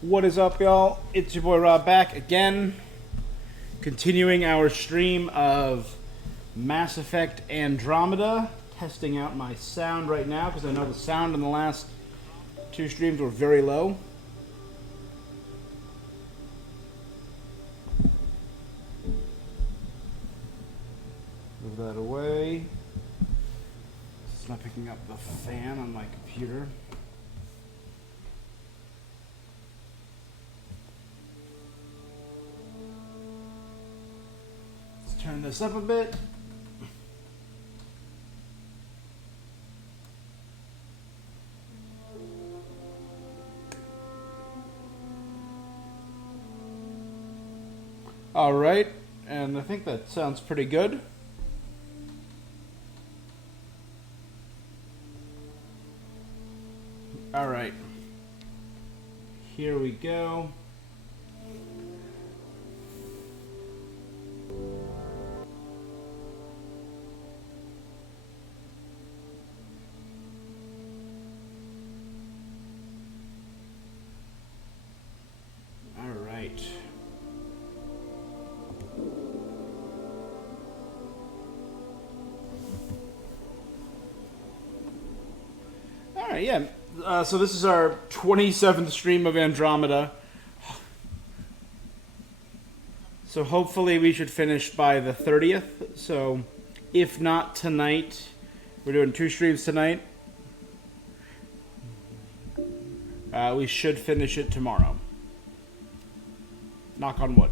What is up, y'all? It's your boy Rob back again, continuing our stream of Mass Effect Andromeda. Testing out my sound right now because I know the sound in the last two streams were very low. Move that away. It's not picking up the fan on my computer. Let's turn this up a bit. All right, and I think that sounds pretty good. All right, here we go. All right. Alright, yeah. So this is our 27th stream of Andromeda. So hopefully we should finish by the 30th. So if not tonight, we're doing 2 streams tonight. We should finish it tomorrow. Knock on wood.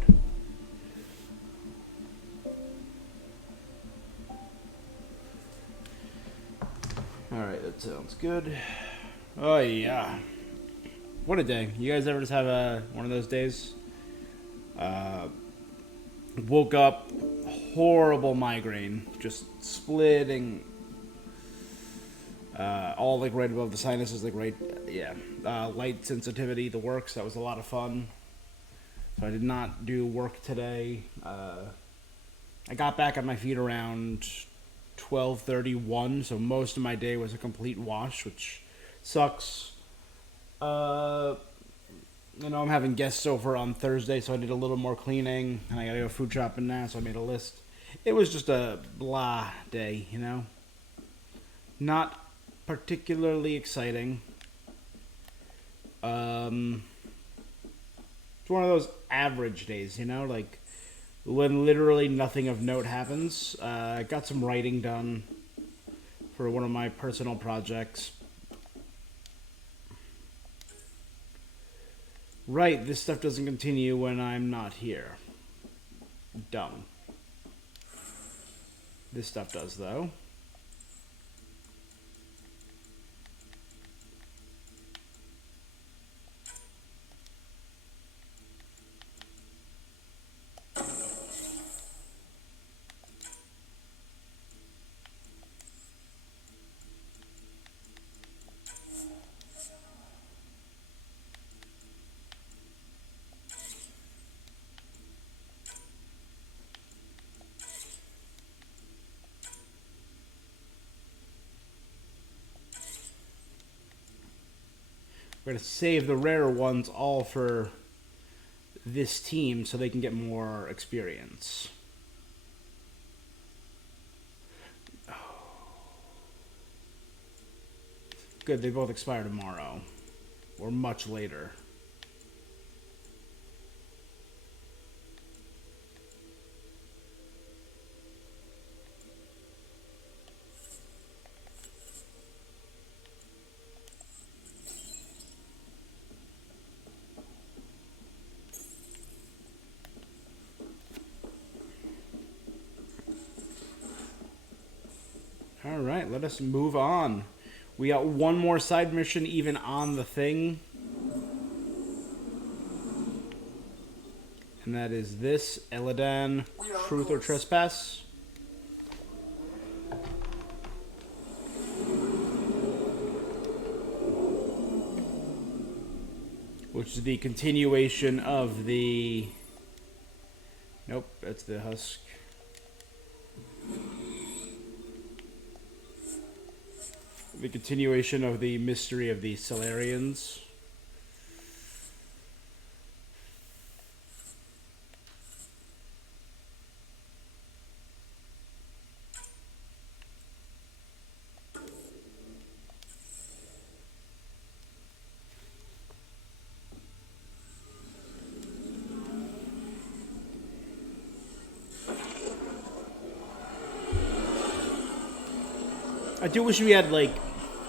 Alright, that sounds good. Oh, yeah. What a day. You guys ever just have one of those days? Woke up, horrible migraine, just splitting, all like right above the sinuses, like right, yeah. Light sensitivity, the works, that was a lot of fun. So I did not do work today. I got back on my feet around 12:31, so most of my day was a complete wash, which sucks. I'm having guests over on Thursday, so I did a little more cleaning, and I gotta go food shopping now, so I made a list. It was just a blah day, Not particularly exciting. It's one of those average days, like when literally nothing of note happens. I got some writing done for one of my personal projects. Right, this stuff doesn't continue when I'm not here. Dumb. This stuff does, though. We're going to save the rarer ones all for this team so they can get more experience. Good, they both expire tomorrow. Or much later. Alright, let us move on. We got one more side mission even on the thing. And that is this, Eladan, Truth or Trespass. Which is the continuation of the... Nope, that's the husk. The continuation of the mystery of the Solarians. I do wish we had, like,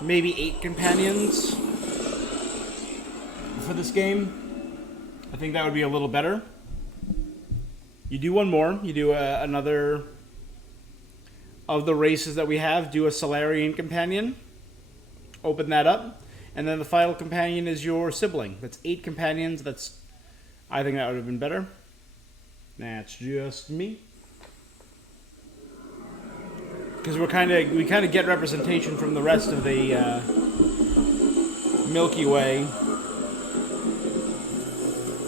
maybe 8 companions for this game. I think that would be a little better. You do one more. You do another of the races that we have. Do a Solarian companion. Open that up. And then the final companion is your sibling. That's 8 companions. I think that would have been better. That's just me. Because we kind of get representation from the rest of the Milky Way.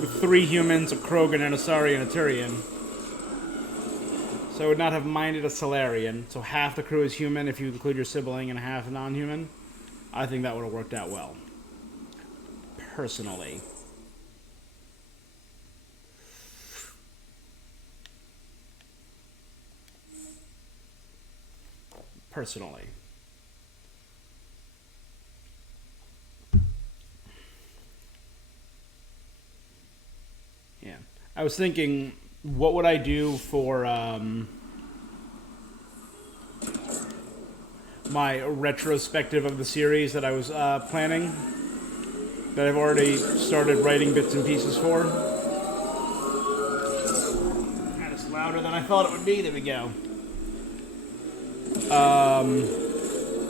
With 3 humans, a Krogan, and a Saurian, and a Turian. So I would not have minded a Solarian. So half the crew is human if you include your sibling, and half non-human. I think that would have worked out well. Personally. Yeah. I was thinking, what would I do for my retrospective of the series that I was planning, that I've already started writing bits and pieces for. That's louder than I thought it would be. There we go.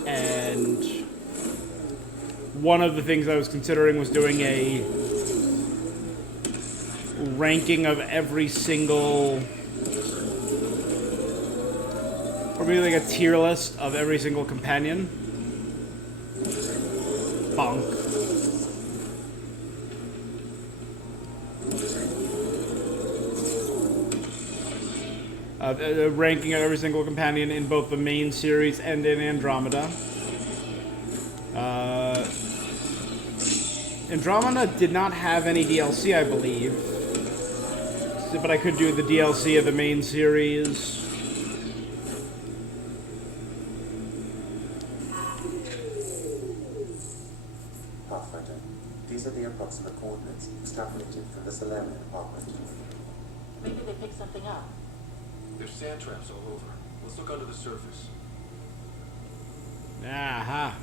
And one of the things I was considering was doing a ranking of every single, or maybe like a tier list of every single companion. Bonk. A ranking of every single companion in both the main series and in Andromeda. Andromeda did not have any DLC, I believe. But I could do the DLC of the main series. Pathfinder, these are the approximate coordinates extrapolated from the Solarian apartment. Maybe they picked something up. There's sand traps all over. Let's look under the surface. Aha.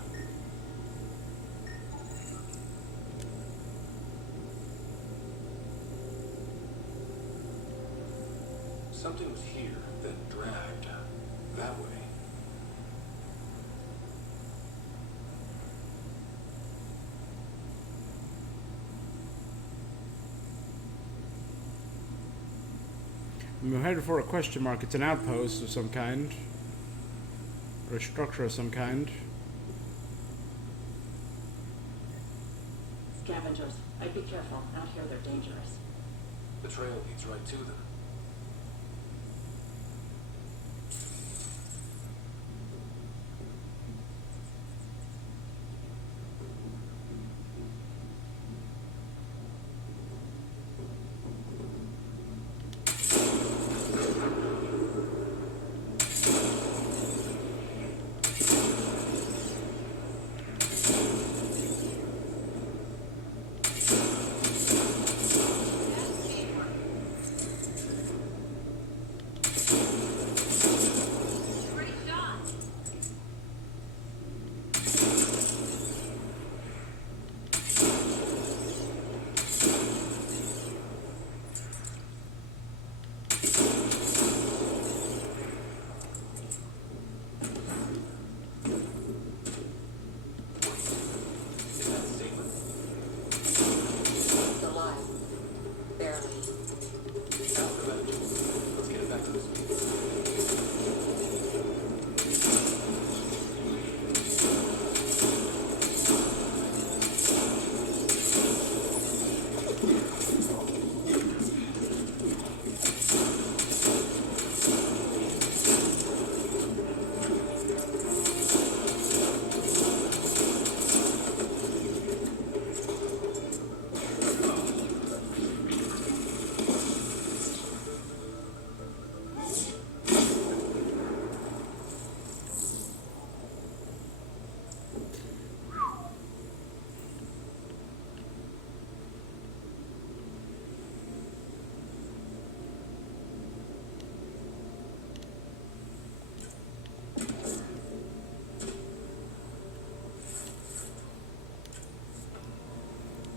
Something was here, then dragged that way. I'm headed for a question mark. It's an outpost of some kind. Or a structure of some kind. Scavengers. I'd be careful. Out here they're dangerous. The trail leads right to them.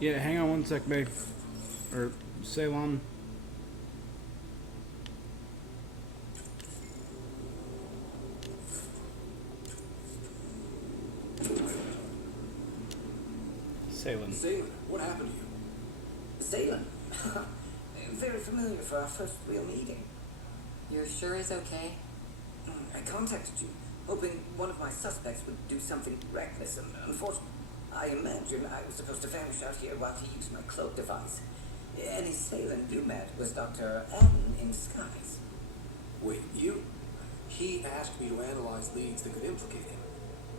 Yeah, hang on one sec, babe. Or Ceylon. Ceylon. Salem, what happened to you? Salem. Very familiar for our first real meeting. You're sure he's okay? I contacted you, hoping one of my suspects would do something reckless, and unfortunately, I imagine I was supposed to vanish out here while he used my cloak device. Any Salem you met was Dr. Adam in disguise. Wait, you? He asked me to analyze leads that could implicate him.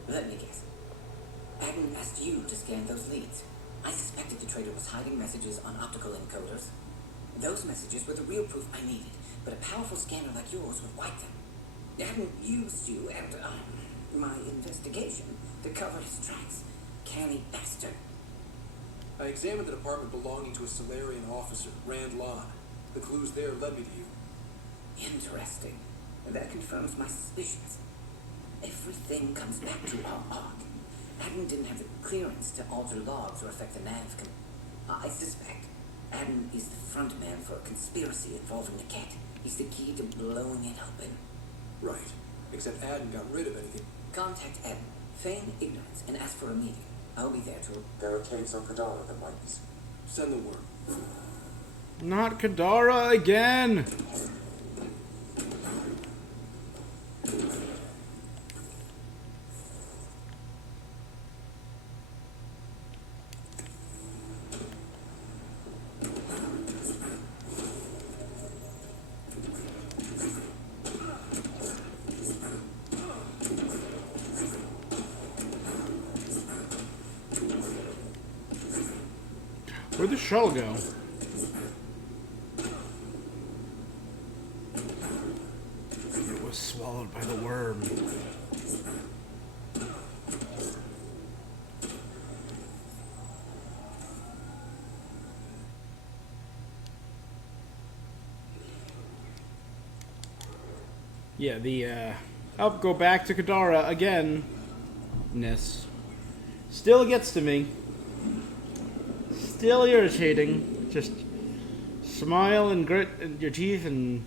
Let me guess. Adam asked you to scan those leads. I suspected the traitor was hiding messages on optical encoders. Those messages were the real proof I needed, but a powerful scanner like yours would wipe them. Adam used you and my investigation to cover his tracks. Canny bastard. I examined the department belonging to a Solarian officer, Rand Lon. The clues there led me to you. Interesting. That confirms my suspicions. Everything comes back to our arc. Adam didn't have the clearance to alter logs or affect the nav. I suspect Adam is the front man for a conspiracy involving the cat. He's the key to blowing it open. Right. Except Adam got rid of anything. Contact Adam, feign ignorance, and ask for a meeting. I'll be there to... There are caves on Kadara that might be. Send the word. Not Kadara again! Where'd the shuttle go? It was swallowed by the worm. Yeah, go back to Kadara again. Ness. Still gets to me. Still irritating. Just smile and grit your teeth and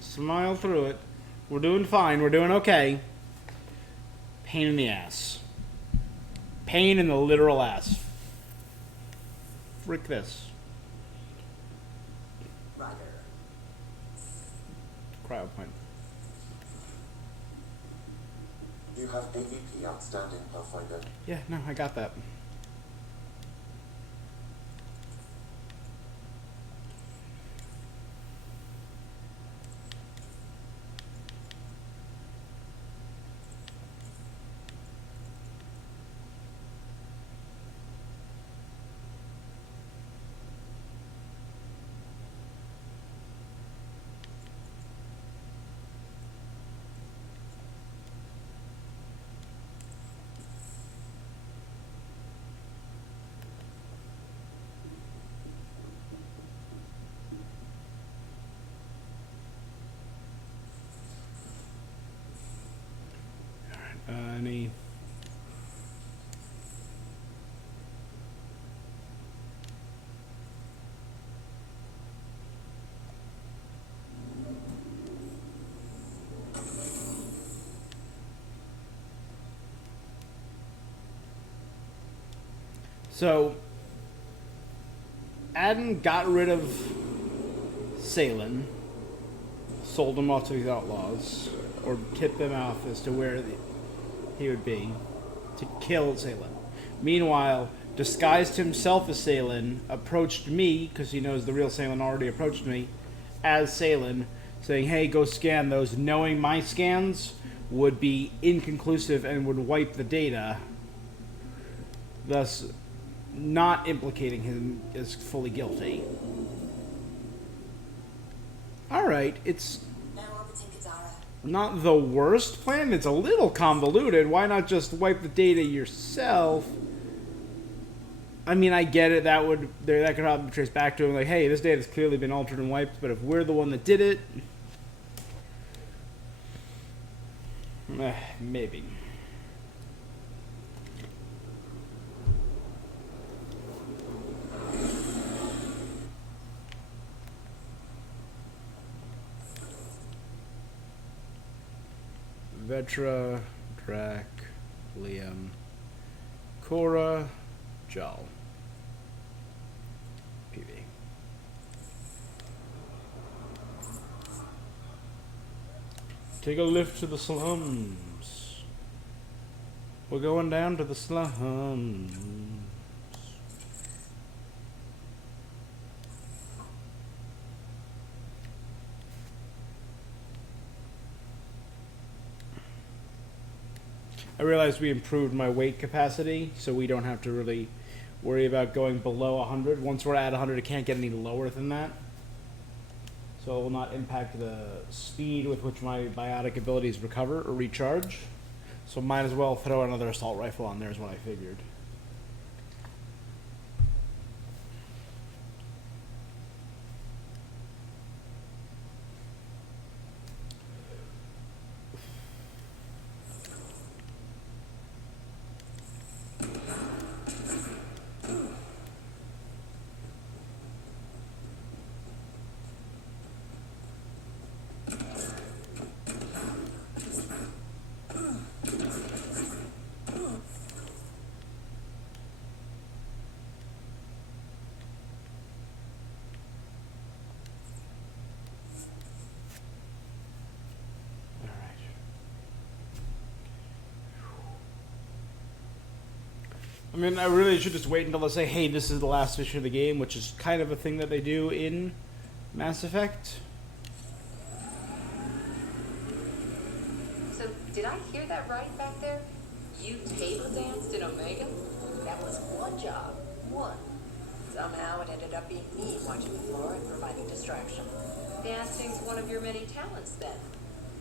smile through it. We're doing fine. We're doing okay. Pain in the ass. Pain in the literal ass. Frick this. Roger. Cryo point. You have AVP outstanding, Pathfinder. Yeah, no, I got that. Any... So, Adam got rid of Salen, sold him off to these outlaws, or tipped them off as to where he would be to kill Salen. Meanwhile, disguised himself as Salen, approached me, because he knows the real Salen already approached me, as Salen, saying, hey, go scan those, knowing my scans would be inconclusive and would wipe the data, thus not implicating him as fully guilty. Alright, it's Now orbiting Kadara. not the worst plan. It's a little convoluted. Why not just wipe the data yourself? I mean, I get it. That could probably trace back to him. Like, hey, this data's clearly been altered and wiped. But if we're the one that did it, maybe. Vetra, Drac, Liam, Cora, Jal. PV. Take a lift to the slums. We're going down to the slums. I realized we improved my weight capacity, so we don't have to really worry about going below 100. Once we're at 100, it can't get any lower than that. So it will not impact the speed with which my biotic abilities recover or recharge. So might as well throw another assault rifle on there is what I figured. I mean, I really should just wait until they say, hey, this is the last mission of the game, which is kind of a thing that they do in Mass Effect. So, did I hear that right back there? You table danced in Omega? That was one job. One. Somehow it ended up being me watching the floor and providing distraction. Dancing's one of your many talents, then.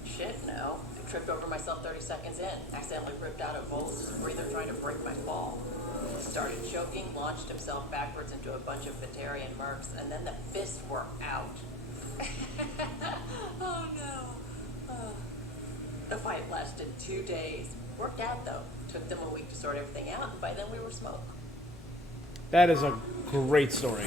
Shit, no. I tripped over myself 30 seconds in. Accidentally ripped out a bolus breather trying to break my fall. Started choking, launched himself backwards into a bunch of Batarian mercs, and then the fists were out. Oh no. The fight lasted 2 days. Worked out though. Took them a week to sort everything out, and by then we were smoke. That is a great story.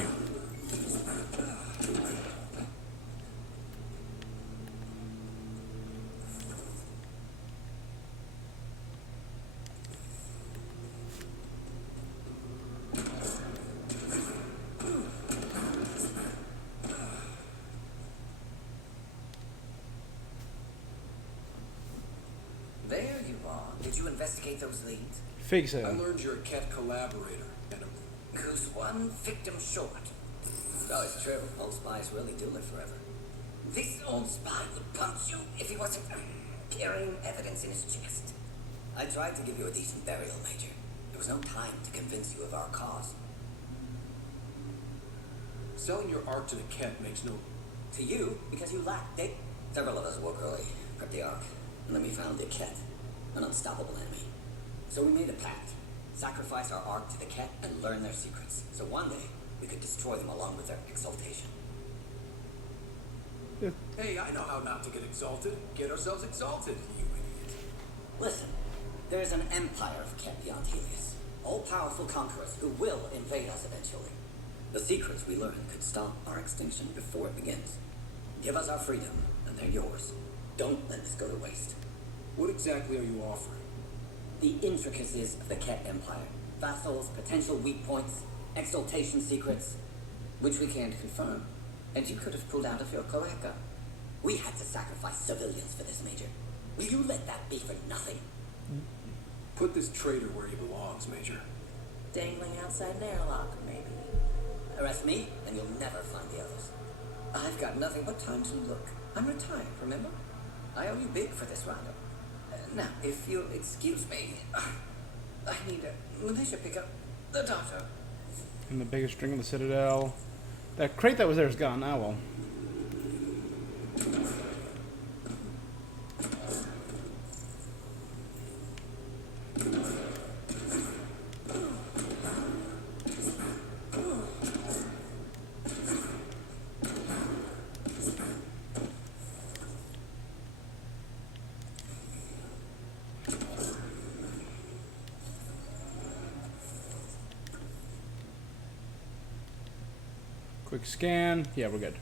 There you are. Did you investigate those leads? Fake I sale. learned you're a Ket collaborator, and Who's one victim short? Oh, it's true. Old spies really do live forever. This old spy would punch you if he wasn't carrying evidence in his chest. I tried to give you a decent burial, Major. There was no time to convince you of our cause. selling your arc to the Ket makes no... To you, because you lacked data. Several of us woke early, prepped the Ark, and then we found the Ket, an unstoppable enemy. So we made a pact. Sacrifice our Ark to the Ket and learn their secrets. So one day, we could destroy them along with their exaltation. Hey, I know how not to get exalted. Get ourselves exalted, you idiot. Listen, there is an empire of Ket beyond Helios. All-powerful conquerors who will invade us eventually. The secrets we learn could stop our extinction before it begins. Give us our freedom, and they're yours. Don't let this go to waste. What exactly are you offering? The intricacies of the Ket Empire. Vassals, potential weak points, exaltation secrets, which we can't confirm. And you could have pulled out of your cloaca. We had to sacrifice civilians for this, Major. Will you let that be for nothing? Put this traitor where he belongs, Major. Dangling outside an airlock, maybe. Arrest me, and you'll never find the others. I've got nothing but time to look. I'm retired, remember? I owe you big for this roundup. Now, if you'll excuse me, I need a militia pickup. The doctor. And the biggest string of the Citadel. That crate that was there is gone. Ah, well. Quick scan. Yeah, we're good.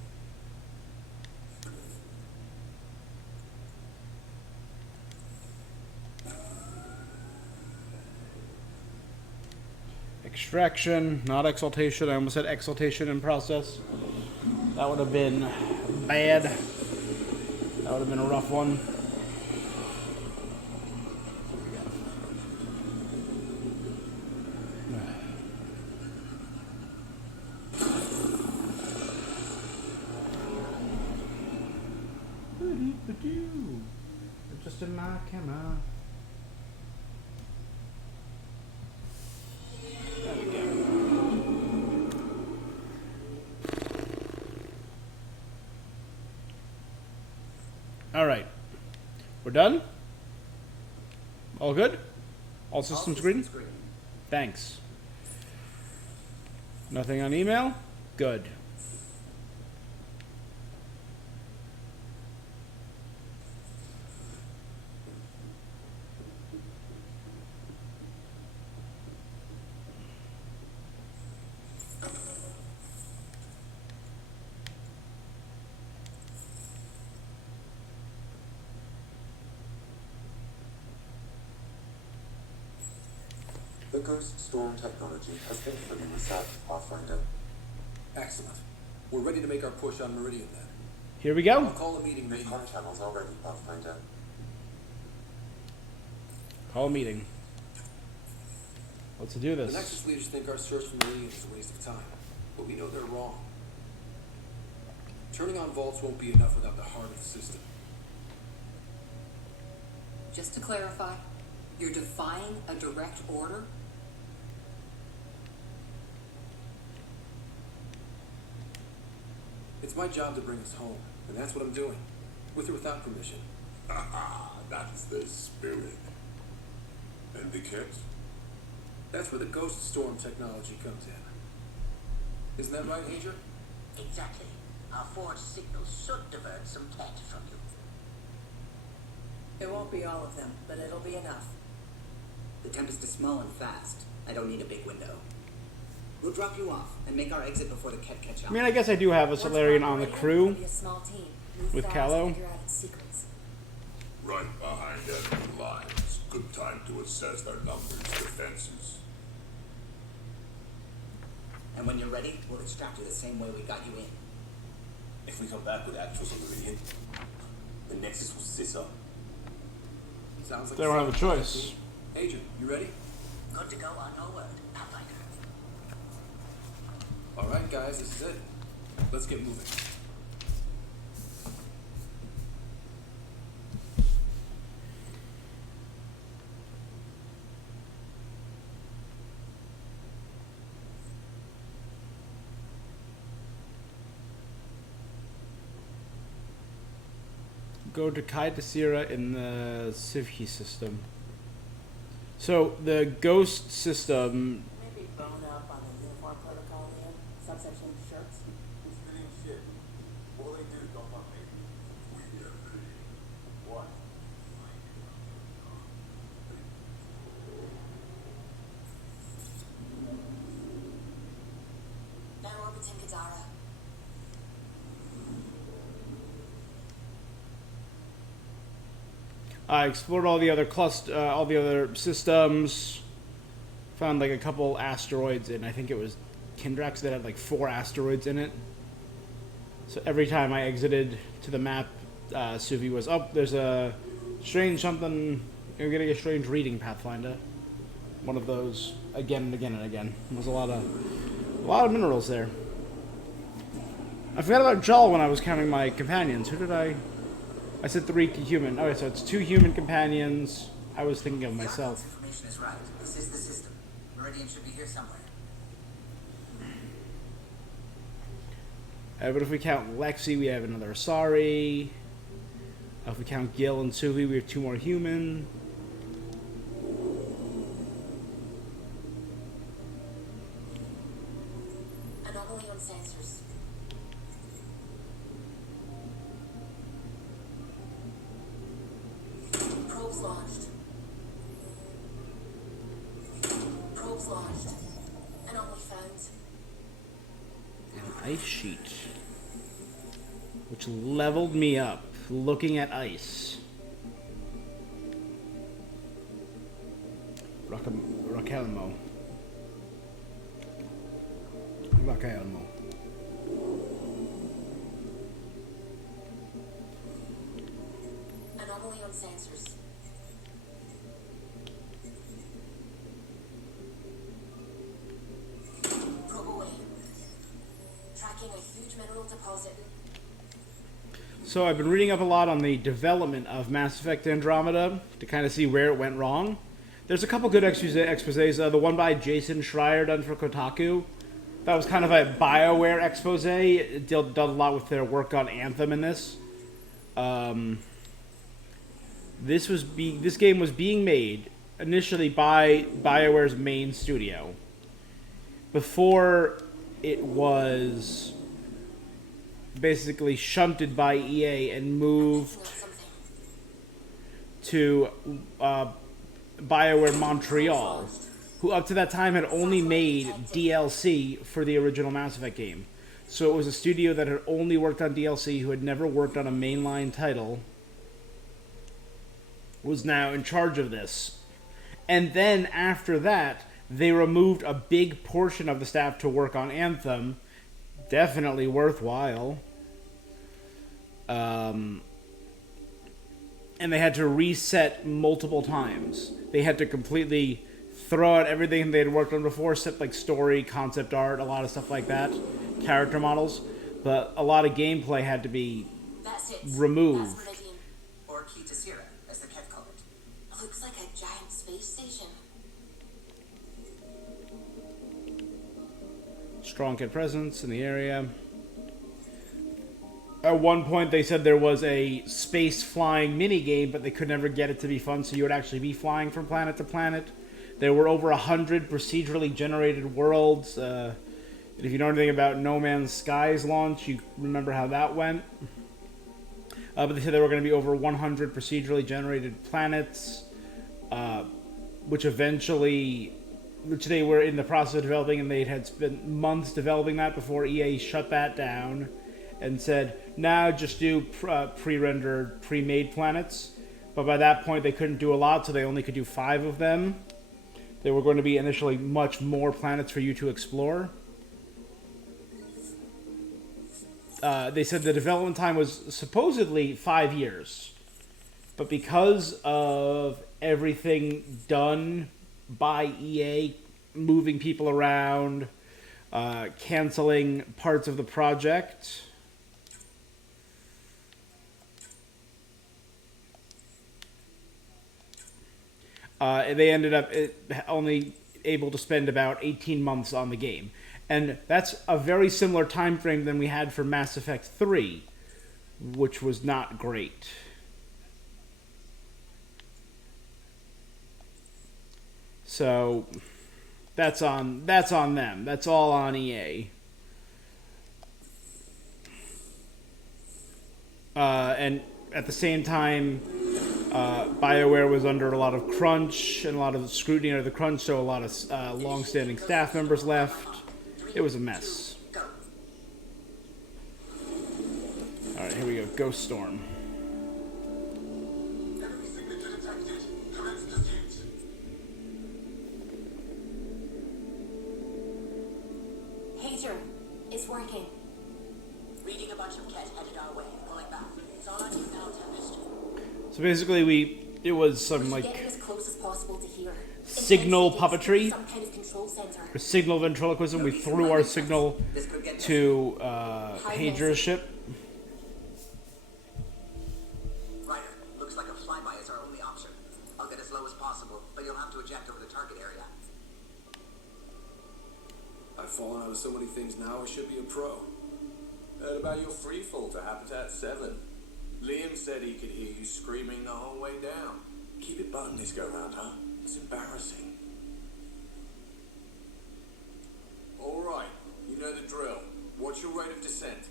Extraction, not exaltation. I almost said exaltation in process. That would have been bad. That would have been a rough one. Just in my camera. There we go. All right, we're done. All good. All systems green. Thanks. Nothing on email. Good. The Ghost Storm technology has been fully researched, Pathfinder. Excellent. We're ready to make our push on Meridian then. Here we I'll go. call a meeting The May. comm channels are ready, Pathfinder. Call a meeting. Let's do The this. Nexus leaders think our search for Meridian is a waste of time, but we know they're wrong. Turning on vaults won't be enough without the heart of the system. Just to clarify, you're defying a direct order? It's my job to bring us home, and that's what I'm doing, with or without permission. That's the spirit. And the kit? That's where the Ghost Storm technology comes in. Isn't that right, Ager? Exactly. Our forged signals should divert some cat from you. It won't be all of them, but it'll be enough. The Tempest is small and fast. I don't need a big window. We'll drop you off and make our exit before the Ket catch up. I mean, I guess I do have a Solarian on the crew with Callow. Right behind enemy lines. Good time to assess their numbers, defenses. And when you're ready, we'll extract you the same way we got you in. If we come back with actuals on Meridian, the Nexus will sit up. Sounds like They don't have a choice. Agent, you ready? Good to go on your word, Pathfinder. All right, guys, this is it. Let's get moving. Go to Kai Desira in the Sivhi system. So the Ghost system. Maybe bone up on the uniform protocol in subsection shirts. Who's feeling shit? What will they do? Don't fuck me. We have the What? Now orbiting Kadara. I explored all the other all the other systems. Found like a couple asteroids, and I think it was Kindrax that had like 4 asteroids in it. So every time I exited to the map, Suvi was up. There's a strange something. You're getting a strange reading, Pathfinder. One of those again and again and again. There's a lot of minerals there. I forgot about Jal when I was counting my companions. Who did I? I said 3 human. Okay, so it's 2 human companions. I was thinking of myself. This information is right. This is the system. Meridian should be here somewhere. But if we count Lexi, we have another Asari. If we count Gil and Suvi, we have 2 more human. Anomaly on sensors. Probes launched. Probes launched. Anomaly found. An ice sheet. Which leveled me up, looking at ice. Rockalmo. Vacaano. Anomaly on sensors. Probe away. Tracking a huge mineral deposit. So I've been reading up a lot on the development of Mass Effect Andromeda to kind of see where it went wrong. There's a couple good exposés. The one by Jason Schreier done for Kotaku. That was kind of a BioWare expose. It dealt a lot with their work on Anthem in this. This game was being made initially by BioWare's main studio before it was basically shunted by EA and moved to BioWare Montreal, who up to that time had only made DLC for the original Mass Effect game. So it was a studio that had only worked on DLC, who had never worked on a mainline title, was now in charge of this. And then after that, they removed a big portion of the staff to work on Anthem. Definitely worthwhile. And they had to reset multiple times. They had to completely throw out everything they had worked on before, except like story, concept art, a lot of stuff like that, character models. But a lot of gameplay had to be removed. Or Kitasira, as the cat called it. Looks like a giant space station. Strong kid presence in the area. At one point, they said there was a space flying mini game, but they could never get it to be fun, so you would actually be flying from planet to planet. There were over 100 procedurally generated worlds. If you know anything about No Man's Sky's launch, you remember how that went. But they said there were going to be over 100 procedurally generated planets, which they were in the process of developing, and they had spent months developing that before EA shut that down and said, now just do pre-rendered, pre-made planets. But by that point, they couldn't do a lot, so they only could do 5 of them. There were going to be initially much more planets for you to explore. They said the development time was supposedly 5 years. But because of everything done by EA, moving people around, canceling parts of the project, they ended up only able to spend about 18 months on the game. And that's a very similar time frame than we had for Mass Effect 3, which was not great. So that's on them. That's all on EA. And at the same time, BioWare was under a lot of crunch and a lot of scrutiny under the crunch, so a lot of long-standing staff members left. It was a mess. Alright, here we go. Ghost Storm. Pager, it's working. Reading a bunch of cat headed our way, pulling back. It's all on you now, Tempest. So basically, it was some Getting like as close as possible to here. signal puppetry, Some kind of control center. or signal ventriloquism. We threw our signal to Pager's ship. Ryder, looks like a flyby is our only option. I'll get as low as possible, but you'll have to eject over the target area. I've fallen out of so many things now, I should be a pro. Heard about your free fall to Habitat 7. Liam said he could hear you screaming the whole way down. Keep it buttoned this go round, huh? It's embarrassing. Alright, you know the drill. What's your rate of descent?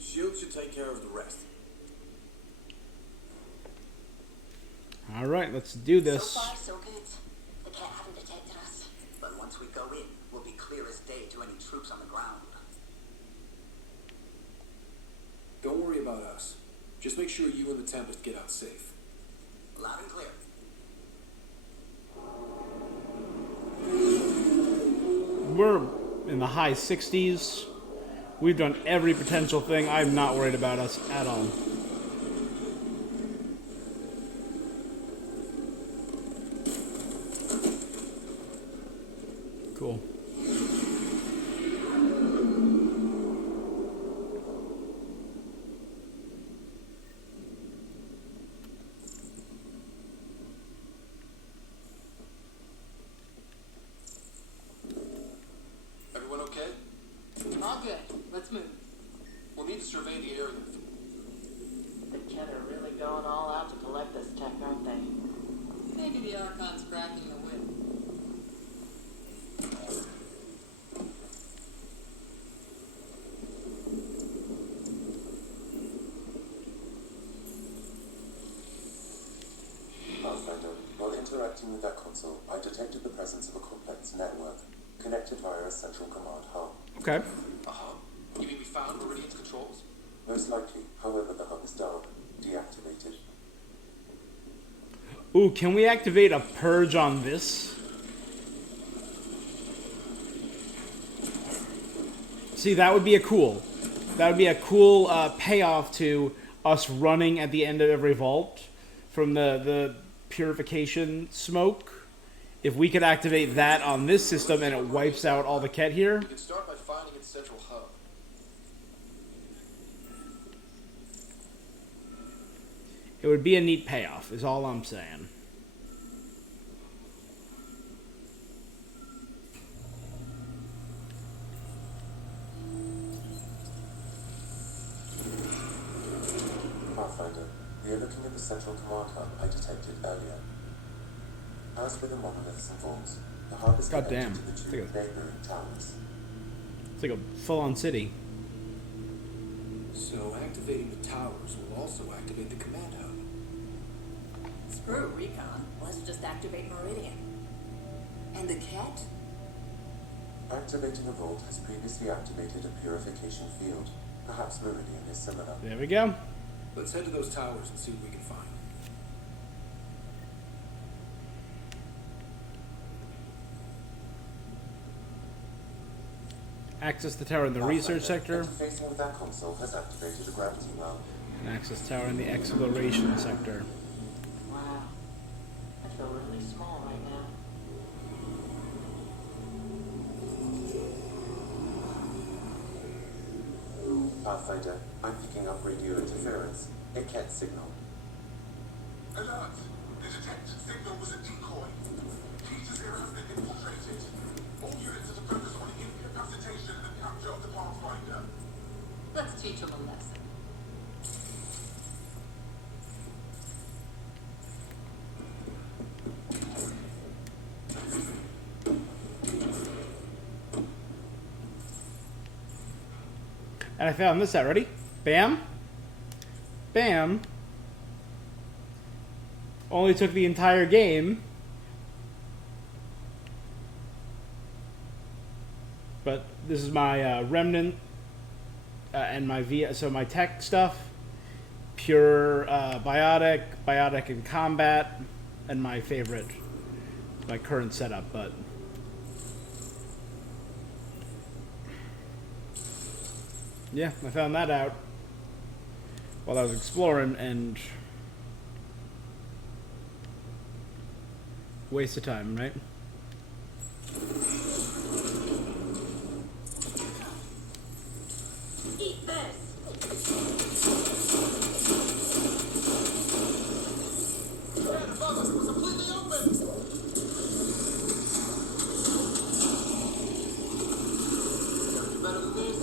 Shield should take care of the rest. Alright, let's do this. So far, so good. The cat haven't detected us. But once we go in, we'll be clear as day to any troops on the ground. Don't worry about us. Just make sure you and the Tempest get out safe. Loud and clear. in the high 60s. We've done every potential thing. I'm not worried about us at all. Cool. Everyone okay? All good. Let's move. We'll need to survey the area. The Ket are really going all out to collect this tech, aren't they? Maybe the Archon's cracking the whip. Pathfinder, while interacting with that console, I detected the presence of a complex network, connected via a central command hub. Okay. Uh-huh. You mean we found Meridian's controls? Most likely, however, the hub is down, deactivated. Ooh, can we activate a purge on this? See, that would be a cool. That would be a cool payoff to us running at the end of every vault from the purification smoke. If we could activate that on this system and it wipes out all the Ket here. We can start by finding its central hub. It would be a neat payoff, is all I'm saying. Pathfinder, we are looking at the central command hub I detected earlier. As with the monoliths and vaults, the hub is God connected damn. to the It's two like a- neighboring towers. It's like a full-on city. So activating the towers will also activate the command hub. Screw recon. Let's just activate Meridian. And the Ket? Activating a vault has previously activated a purification field. Perhaps Meridian is similar. There we go. Let's head to those towers and see what we can find. Access the tower in the research sector. Interfacing with that console has activated a gravity well. And access tower in the exploration sector. Wow. I feel really small right now. Pathfinder, I'm picking up radio interference. A Ket signal. Alert! The detected signal was a decoy. Key to Zero has been infiltrated. All units are to focus on incapacitation and capture of the Pathfinder. Let's teach them a lesson. And I found this out. Ready? Bam. Bam. Only took the entire game. But this is my remnant and my so my tech stuff. Pure biotic in combat, and my favorite, my current setup. But yeah, I found that out while I was exploring, and waste of time, right? Eat this! Man above us was completely open! Gotta do better than this.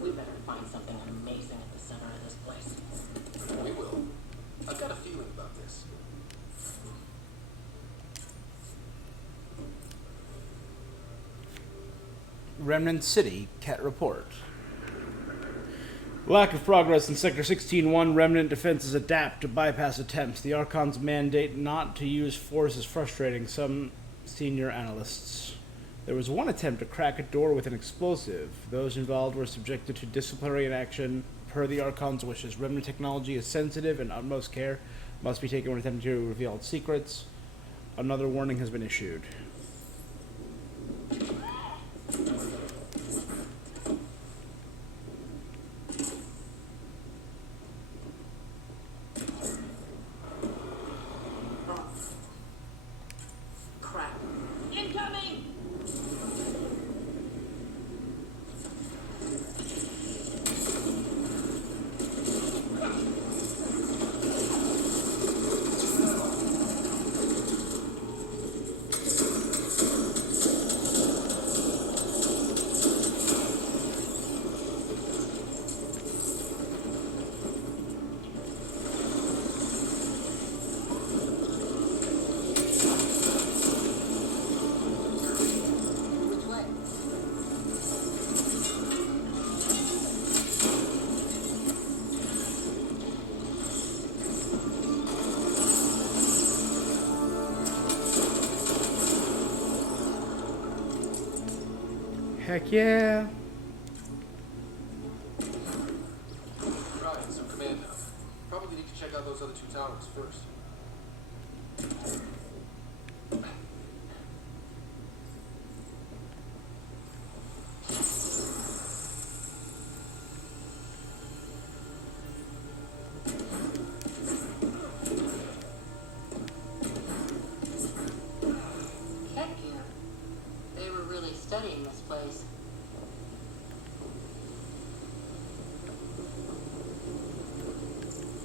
We better find something amazing at the center of this place. We will. I've got a feeling about this. Remnant City, Ket report. Lack of progress in Sector 16-1. Remnant defenses adapt to bypass attempts. The Archon's mandate not to use force is frustrating. Some Senior analysts. There was one attempt to crack a door with an explosive. Those involved were subjected to disciplinary action per the Archon's wishes. Remnant technology is sensitive and utmost care must be taken when attempting to reveal its secrets. Another warning has been issued. Crap. Incoming! Which way? Heck yeah. Right, so command hub. Probably need to check out those other two towers first. Heck yeah. They were really studying this place.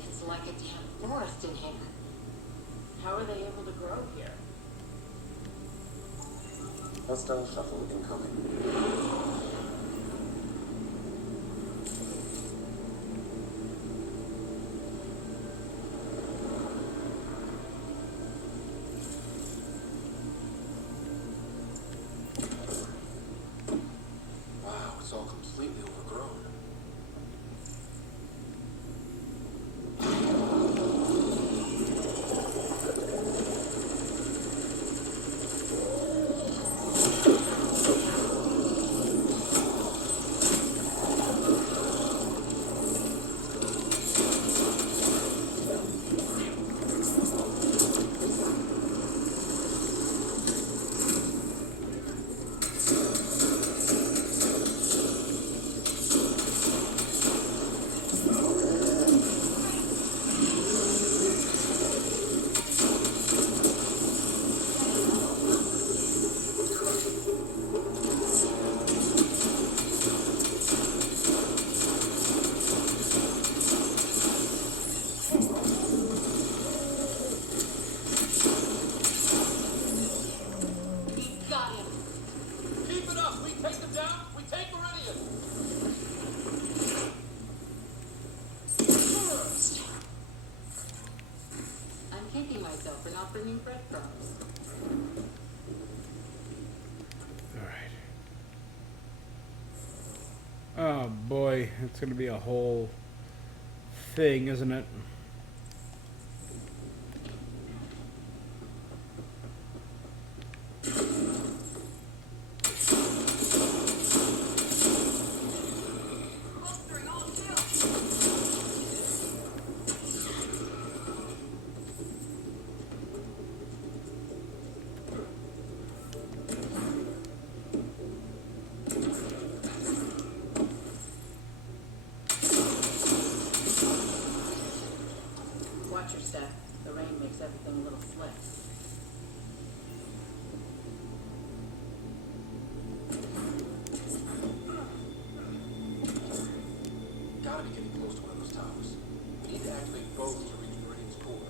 It's like a damn forest in here. How are they able to grow here? Hostile shuttle incoming. Wow, it's all completely overgrown. Got him. Keep it up! We take them down! We take Meridian! I'm kicking myself for not bringing breadcrumbs. Alright. Oh boy, it's gonna be a whole thing, isn't it? Watch your step. The rain makes everything a little slick. Gotta be getting close to one of those towers. We need to activate both to reach Meridian's core.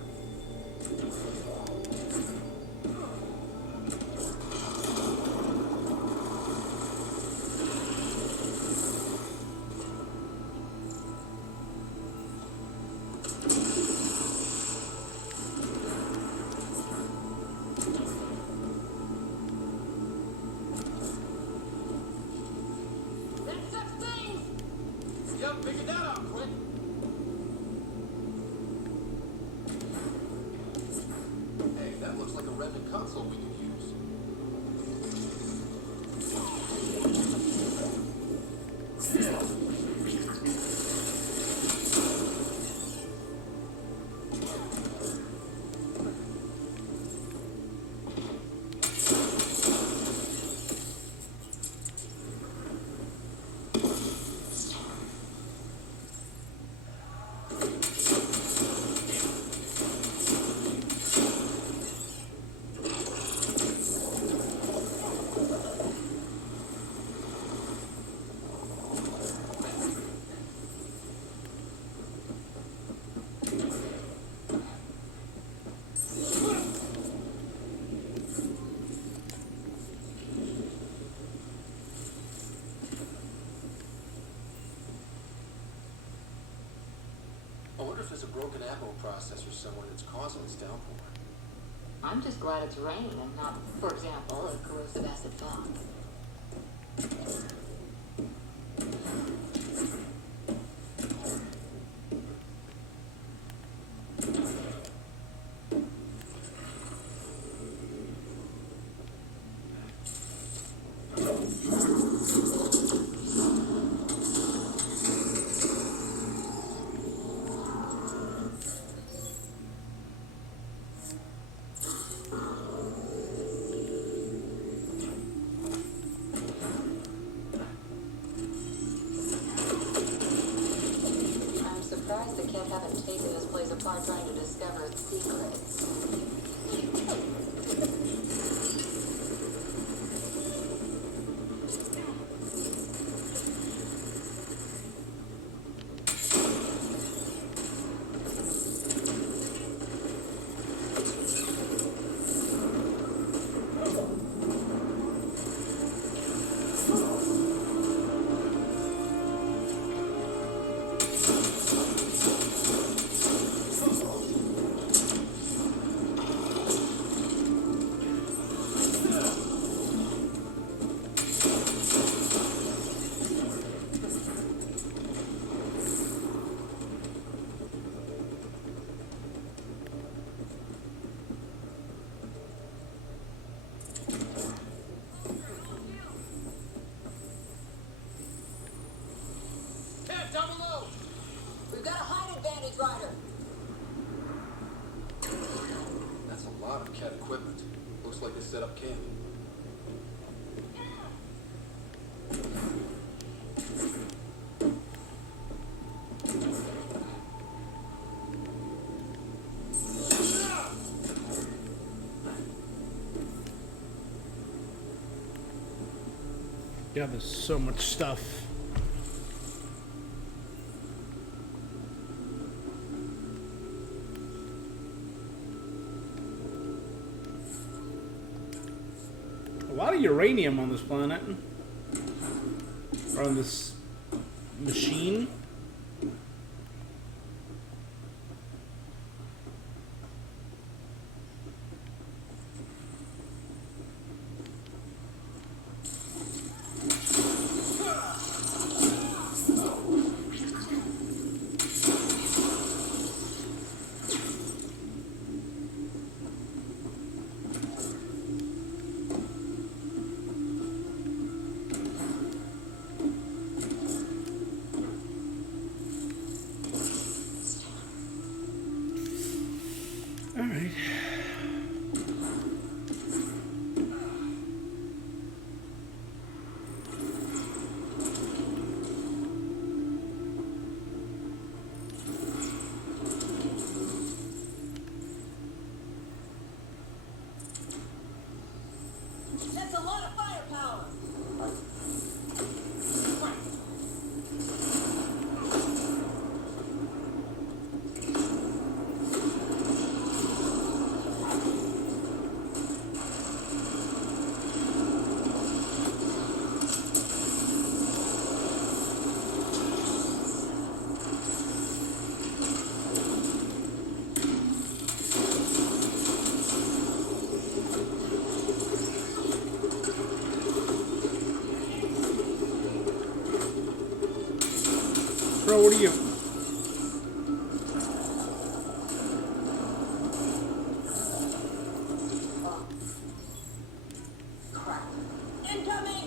That's such things! Yep, figure that out quick! Hey, that looks like a remnant console we could use. broken ammo processor somewhere that's causing this downpour. I'm just glad it's rain and not, for example, a corrosive acid fog. I'm surprised the kid haven't taken this place apart trying to discover its secrets. We've got a height advantage, Ryder. That's a lot of cat equipment. Looks like they set up camp. Yeah, there's so much stuff. A lot of uranium on this planet. Or on this machine. Alright. That's a lot of firepower. Bro, what are you? Crap. Incoming!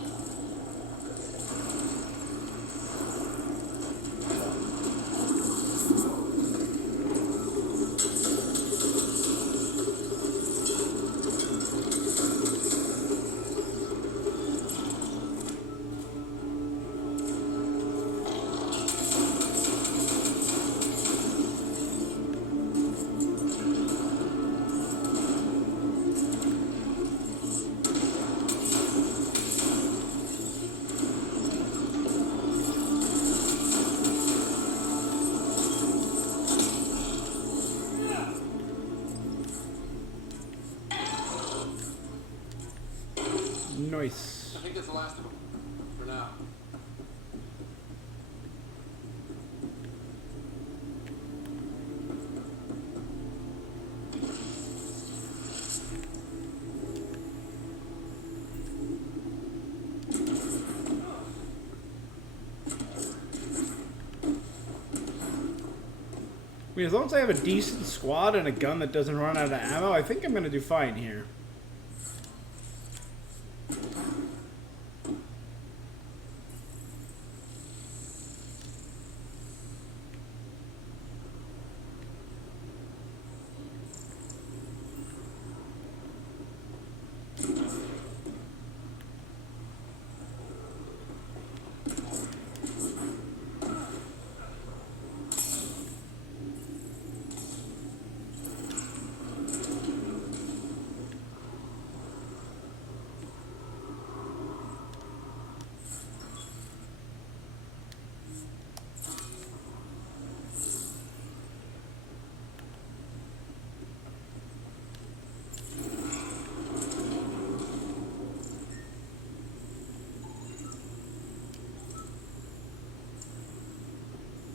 Nice. I think that's the last of them. For now. mean, as long as I have a decent squad and a gun that doesn't run out of ammo, I think I'm gonna do fine here.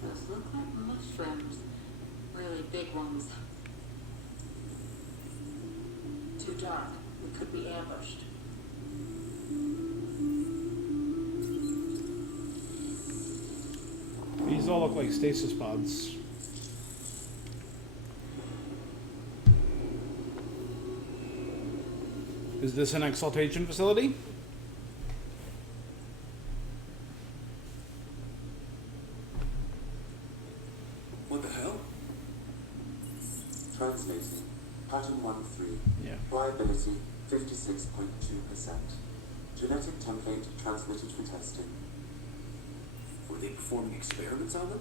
Those look like mushrooms. Really big ones. Too dark. We could be ambushed. These all look like stasis pods. Is this an exaltation facility? What the hell? Translating. Pattern 1-3. Yeah. Viability 56.2%. Genetic template transmitted for testing. Were they performing experiments on them?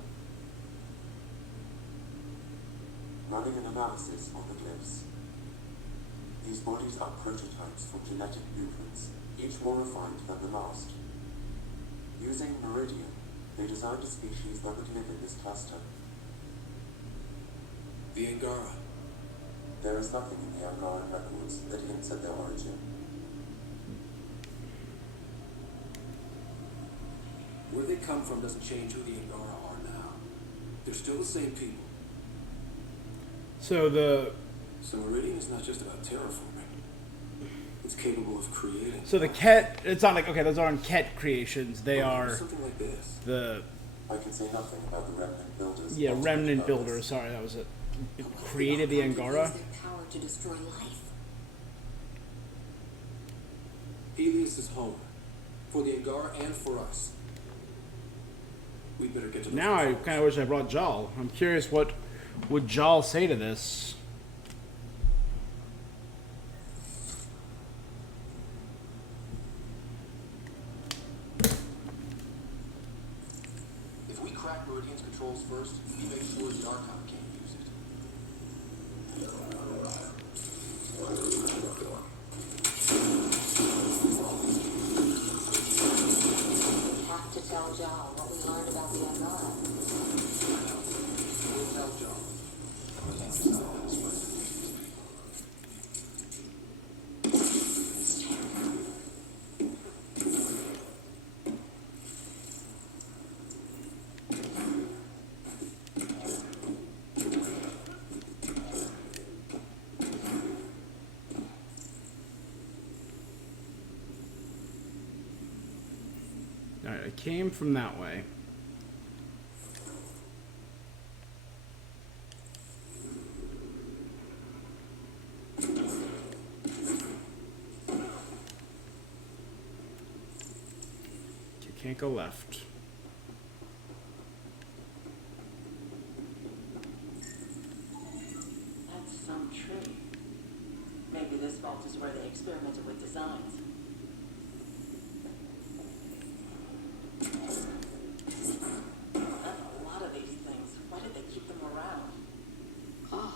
Running an analysis on the glyphs. These bodies are prototypes for genetic blueprints, each more refined than the last. Using Meridian, they designed a species that would live in this cluster. The Angara. There is nothing in the Angaran records that hints at their origin. Where they come from doesn't change who the Angara are now. They're still the same people. So Meridian is not just about terraforming. It's capable of creating. So the Ket, it's not like, okay, those aren't Ket creations. They are something like this. the, I can say nothing about the remnant builders. yeah, remnant builders. Sorry, that was it. It created the Angara. Their power to destroy life. Helios is home. For the Angara and for us. We better get to those Now I controls. kind of wish I brought Jal. I'm curious what would Jal say to this. If we crack Meridian's controls first, we make sure the Archon can't use it. We have to tell Jal what we learned about the Angara. We'll tell John. I can't just not this way. Alright, I came from that way. You can't go left. That's some tree. Maybe this vault is where they experimented with designs. That's a lot of these things. Why did they keep them around? Oh,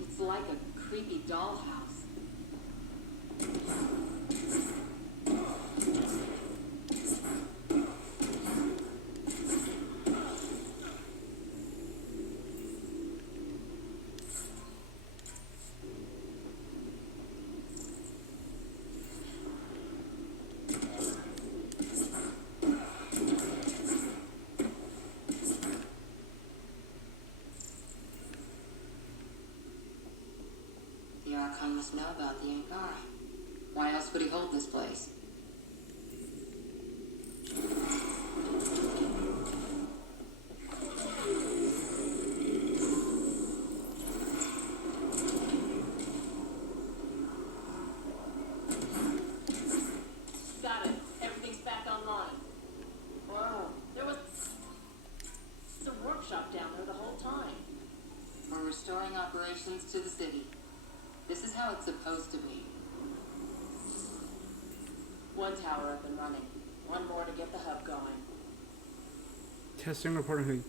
it's like a creepy dollhouse. The Archon must know about the Angara. Why else would he hold this place? how it's supposed to be. One tower up and running. One more to get the hub going. Testing reporting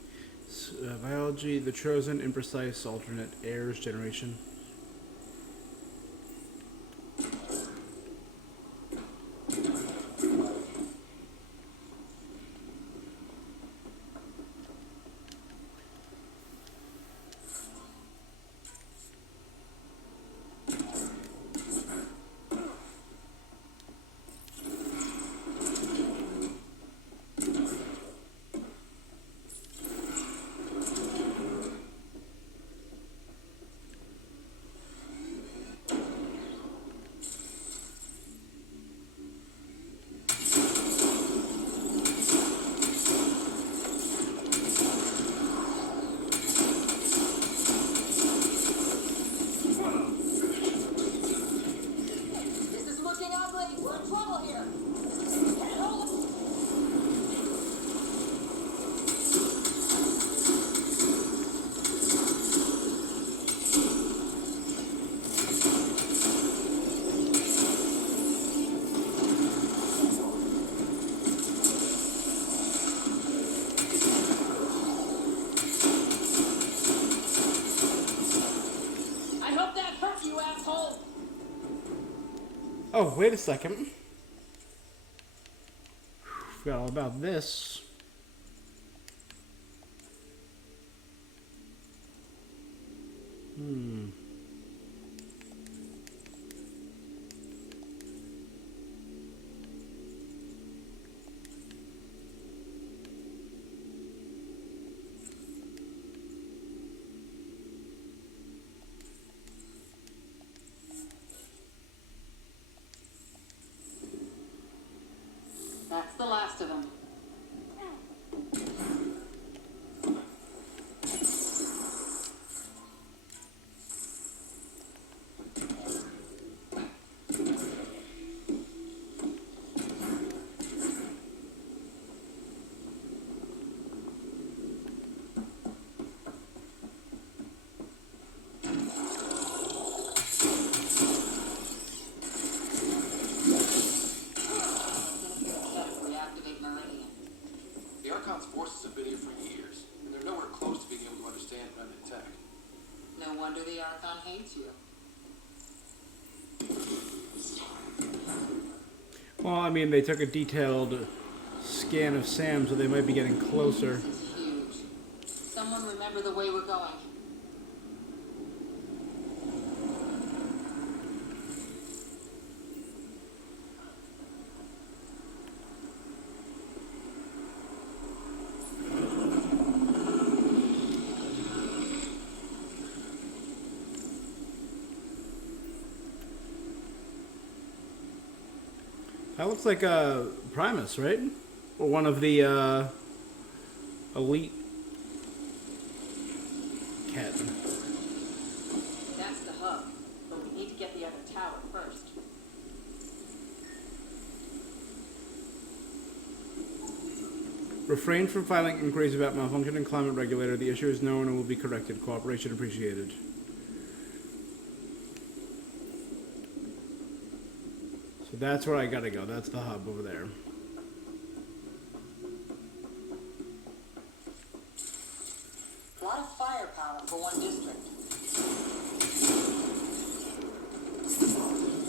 biology, the chosen, imprecise, alternate, errors generation. This is looking ugly. We're in trouble here. Can't hold it. I hope that hurt you, asshole. Oh, wait a second. Forgot all about this. That's the last of them. Reactivate Meridian. The Archon's forces have been here for years, and they're nowhere close to being able to understand remnant tech. No wonder the Archon hates you. Well, I mean, they took a detailed scan of Sam, so they might be getting closer. This is huge. Someone remember the way we're going. That looks like Primus, right? Or one of the elite cat. That's the hub, but we need to get the other tower first. Refrain from filing inquiries about malfunctioning climate regulator. The issue is known and will be corrected. Cooperation appreciated. So that's where I gotta go. That's the hub over there. A lot of firepower for one district.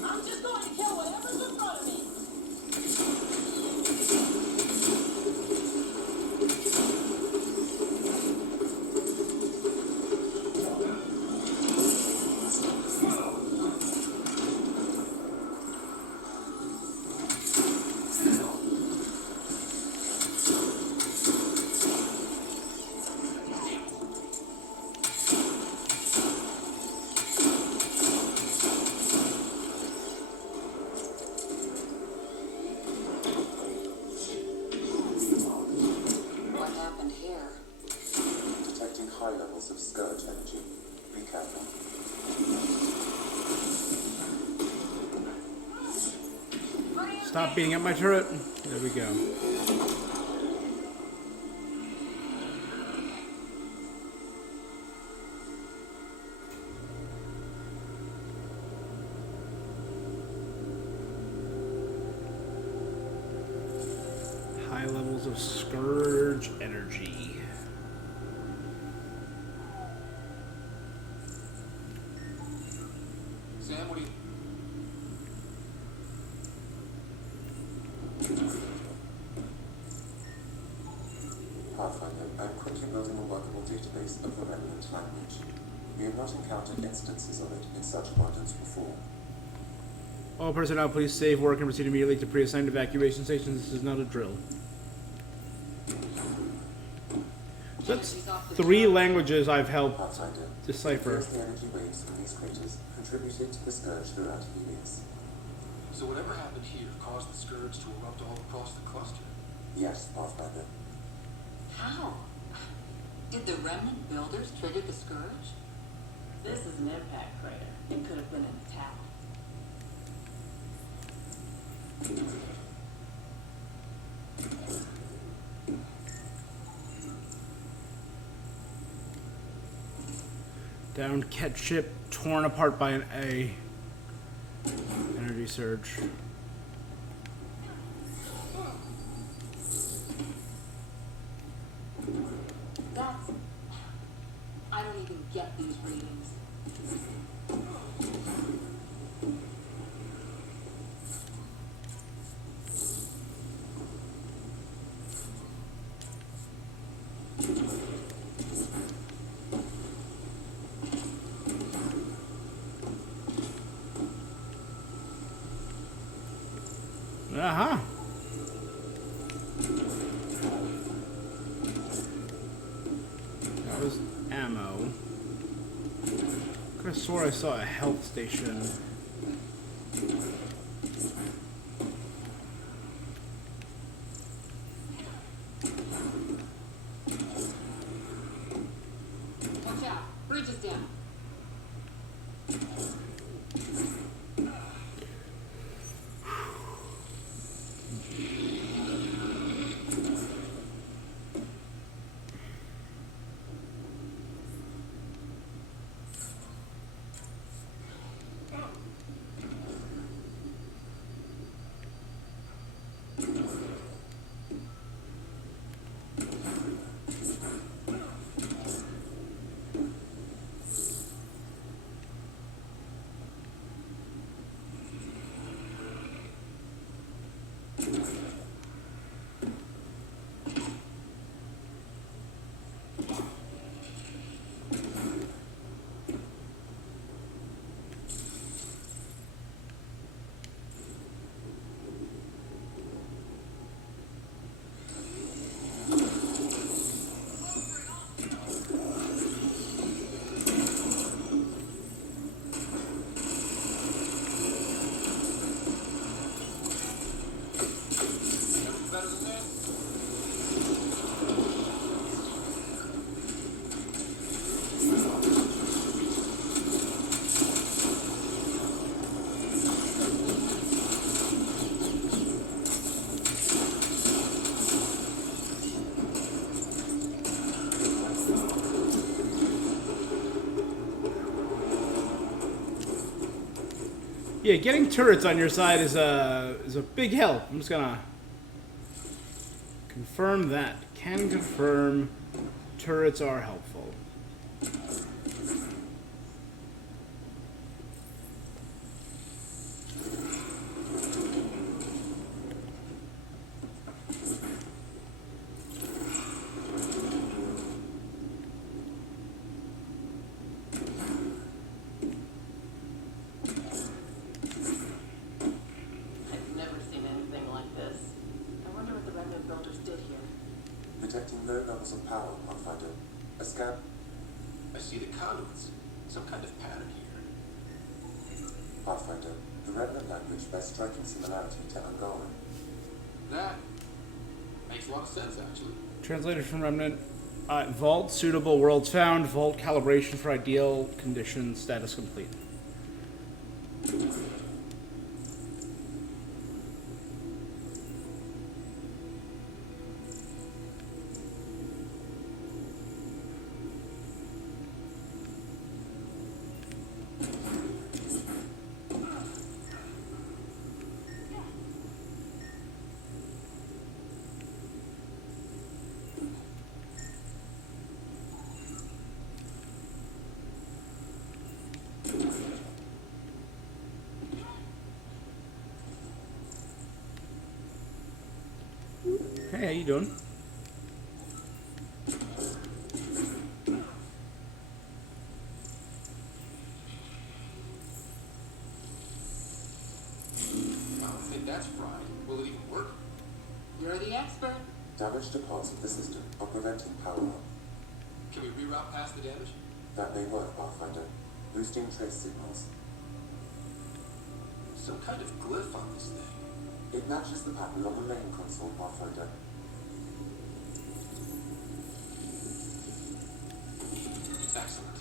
I'm just going to kill whatever's in front of me. What happened here? Detecting high levels of scourge energy. Be careful. Stop beating up my turret. There we go. of Scourge energy. Sam, what do you... Pathfinder, I'm quickly building a workable database of the remnant language. We have not encountered instances of it in such abundance before. All personnel, please save work and proceed immediately to pre-assigned evacuation stations. This is not a drill. So that's 3 languages I've helped Pathfinder, decipher. here's the energy waves from these craters contributed to the scourge throughout Helios. So whatever happened here caused the scourge to erupt all across the cluster. Yes, Pathfinder. How? Did the remnant builders trigger the scourge? This is an impact crater. It could have been an attack. Downed Ket ship torn apart by an A. Energy surge. That's... I don't even get these readings. Uh-huh. That was ammo. Could have swore I saw a health station. Watch out. Bridge is down. Better than that? Yeah, getting turrets on your side is a big help. I'm just gonna confirm that. Can confirm turrets are helpful. I've never seen anything like this. I wonder what the remnant builders did here. Detecting low levels of power, Pathfinder. A scan. I see the conduits. Some kind of pattern here. Pathfinder. The remnant language bears striking similarity to Angolan. That makes a lot of sense, actually. Translated from Remnant. Vault suitable, worlds found. Vault calibration for ideal conditions. Status complete. Hey, how you doing? I think that's fried. Will it even work? You're the expert. Damage to parts of the system are preventing power up. Can we reroute past the damage? That may work, Pathfinder. Boosting trace signals. Some kind of glyph on this thing. It matches the pattern on the main console, Pathfinder. Excellent.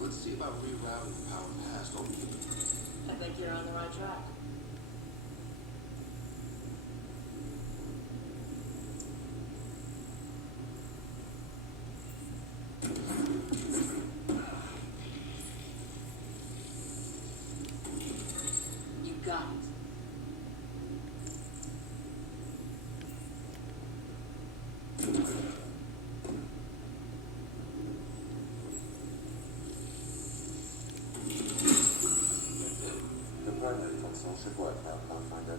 Let's see about rerouting power past all. I think you're on the right track. You got it. The primary console should work now, Pathfinder.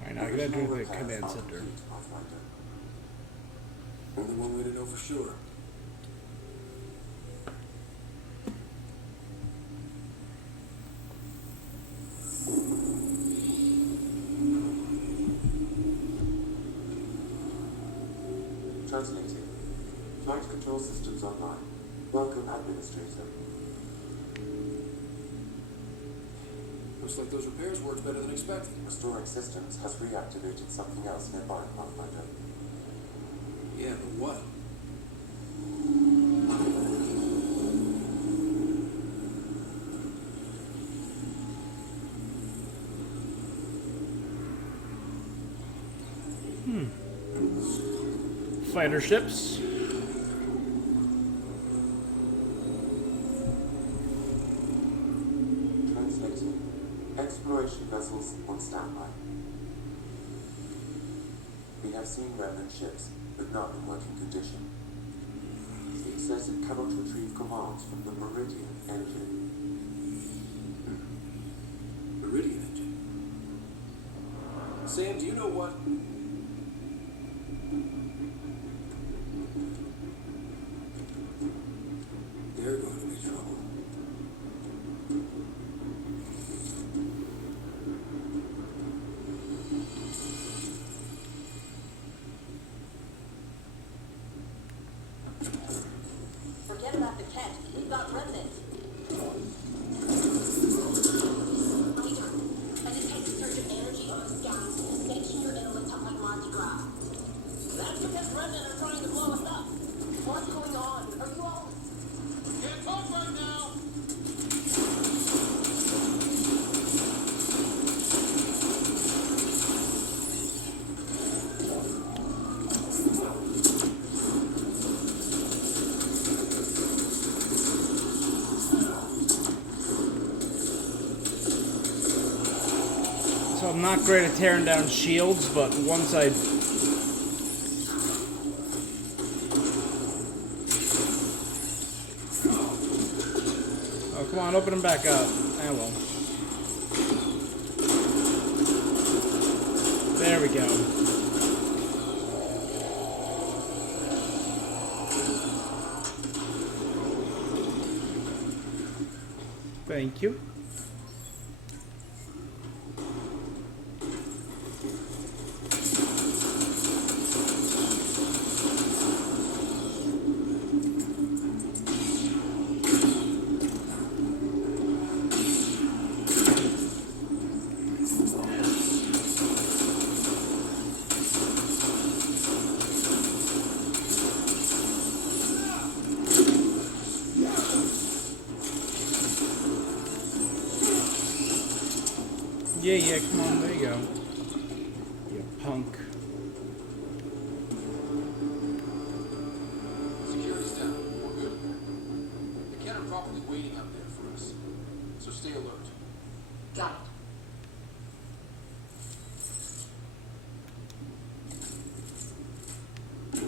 Alright, now I gotta do the command center. Pathfinder. Only one way to know for sure. Translating. Flight control systems online. Welcome, Administrator. Looks like those repairs worked better than expected. Restoring systems has reactivated something else nearby, Pathfinder. Yeah, but what? Fighter ships. Translating. Exploration vessels on standby. We have seen remnant ships, but not in working condition. It says it cannot retrieve commands from the Meridian engine. Meridian engine. Sam, do you know what? They're going to be trouble. Forget about the cat. We've got remnants. Leader, I detect a surge of energy on the scans. Sanction your inlet up like Mardi Gras. That's because remnant are trying to blow us up. What's going on? Are you all... Can't talk right now! So I'm not great at tearing down shields, but once I... Oh, come on, open them back up. Ah, well. There we go. Thank you. Yeah, come on, there you go. You punk. Security's down. We're good. The cannon probably waiting out there for us. So stay alert. Got it.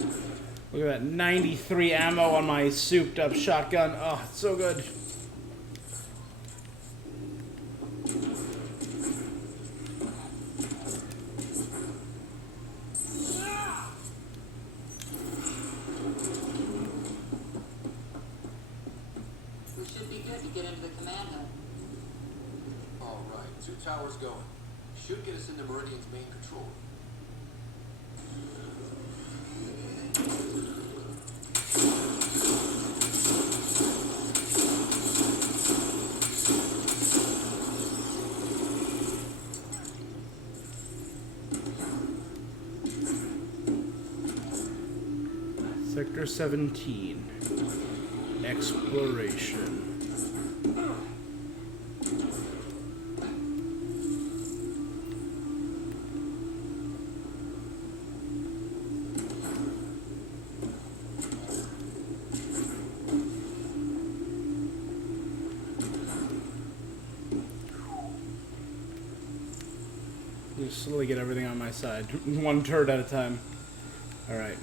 Look at that 93 ammo on my souped up shotgun. Oh, it's so good. We should be good to get into the command hub. All right, 2 towers going. Should get us into Meridian's main control. Sector 17. Exploration. Just slowly get everything on my side. One turret at a time. Alright.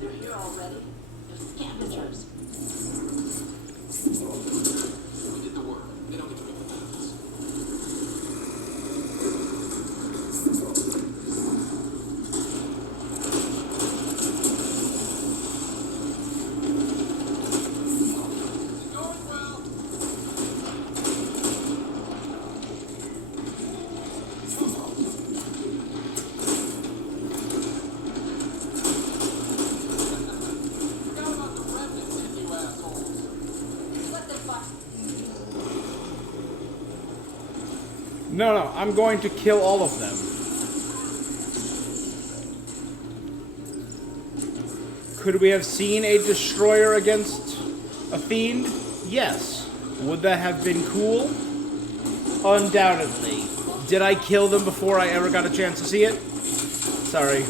They're here already. They're scavengers. We did the work. They don't get to reap the benefits. It's going well. Forgot about the remnants, you assholes. Let them fight. No, I'm going to kill all of them. Could we have seen a destroyer against a fiend? Yes. Would that have been cool? Undoubtedly. Did I kill them before I ever got a chance to see it? Sorry.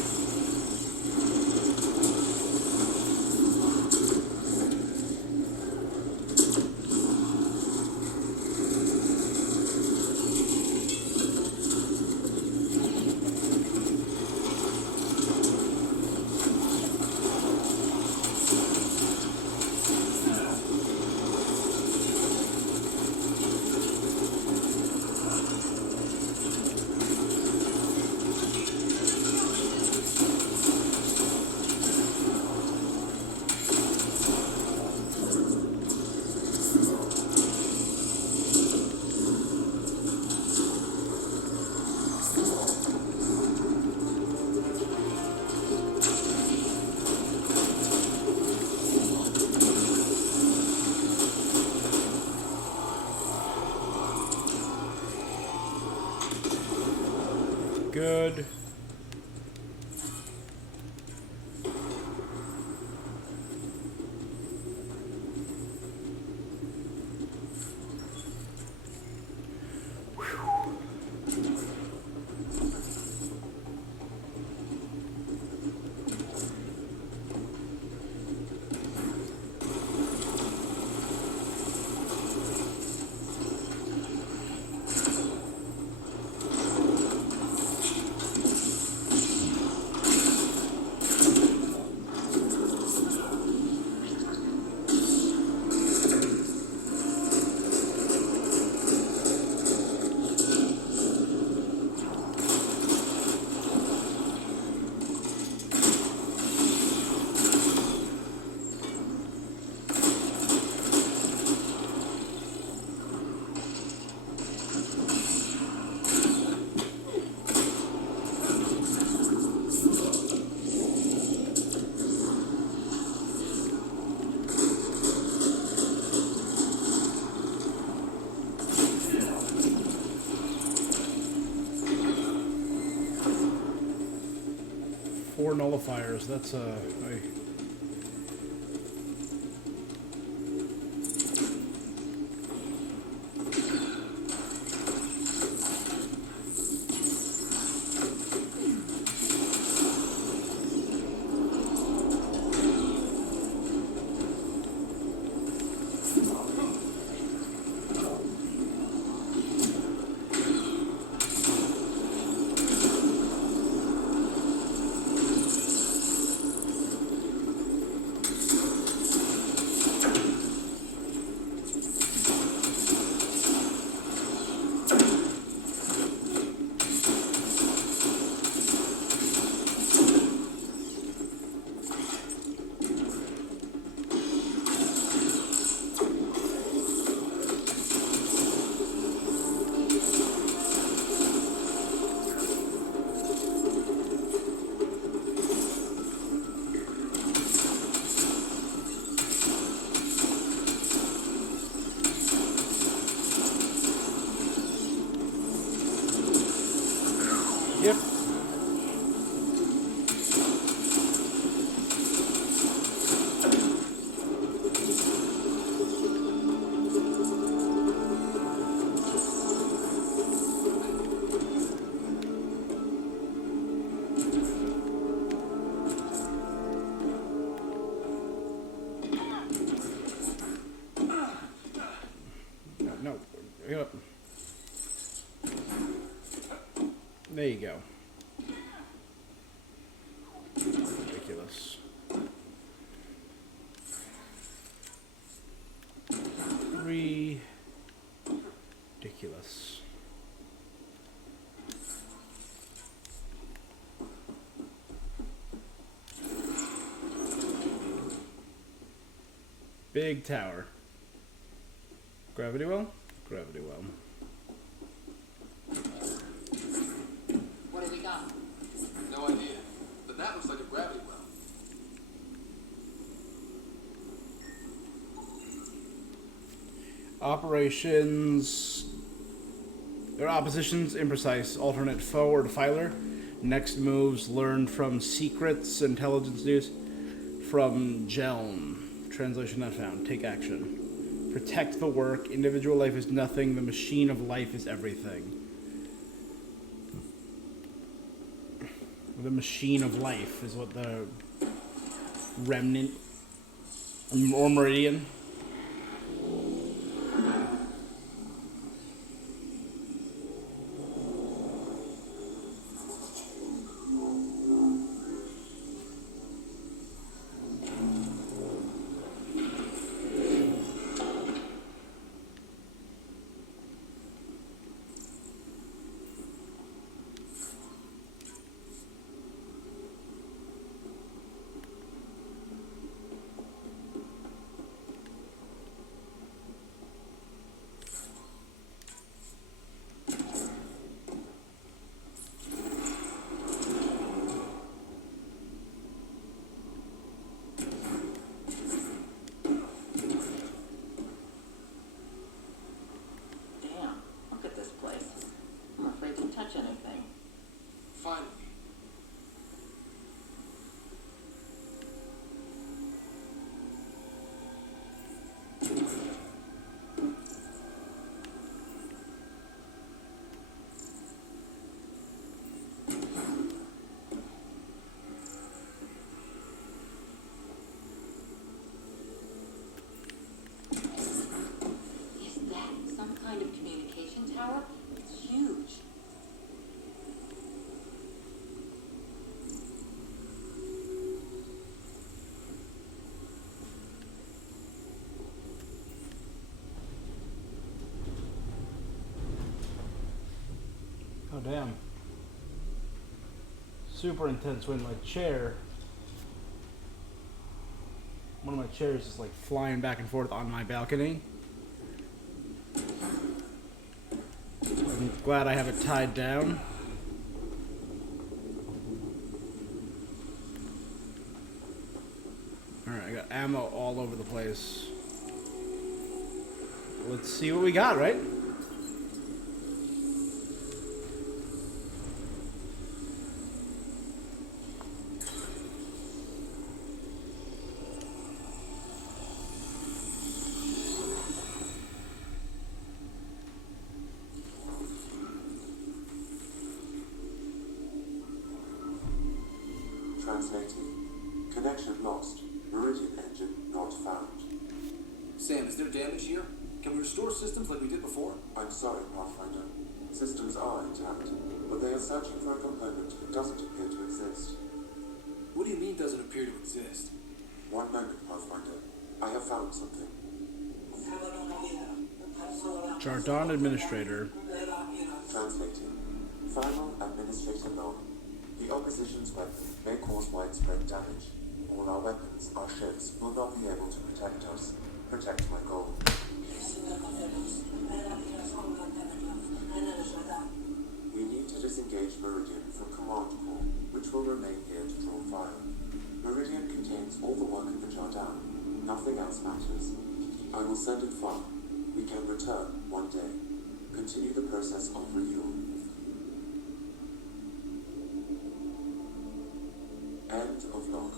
Good. Four nullifiers. That's Yep. No. Yep. There you go. Ridiculous. Ridiculous. Big tower. Gravity well? Gravity well. What do we got? No idea. But that looks like a gravity well. Operations. Their oppositions imprecise. Alternate forward filer. Next moves learned from secrets. Intelligence news from Gelm. Translation not found. Take action. Protect the work. Individual life is nothing. The machine of life is everything. The machine of life is what the remnant or meridian. Damn, look at this place. I'm afraid to touch anything. Finally. Is that some kind of communication tower? It's huge. Oh damn. Super intense wind. My chair. One of my chairs is like flying back and forth on my balcony. I'm glad I have it tied down. Alright, I got ammo all over the place. Let's see what we got, right? Translating. Connection lost. Meridian engine not found. Sam, is there damage here? Can we restore systems like we did before? I'm sorry, Pathfinder. Systems are intact, but they are searching for a component that doesn't appear to exist. What do you mean doesn't appear to exist? One moment, Pathfinder. I have found something. Jardon Administrator. Translating. Final Administrator log. The opposition's weapon may cause widespread damage. All our weapons, our ships, will not be able to protect us. Protect my goal. We need to disengage Meridian from Command Core, which will remain here to draw fire. Meridian contains all the work of the Jardin. Nothing else matters. I will send it far. We can return one day. Continue the process of renewal. log.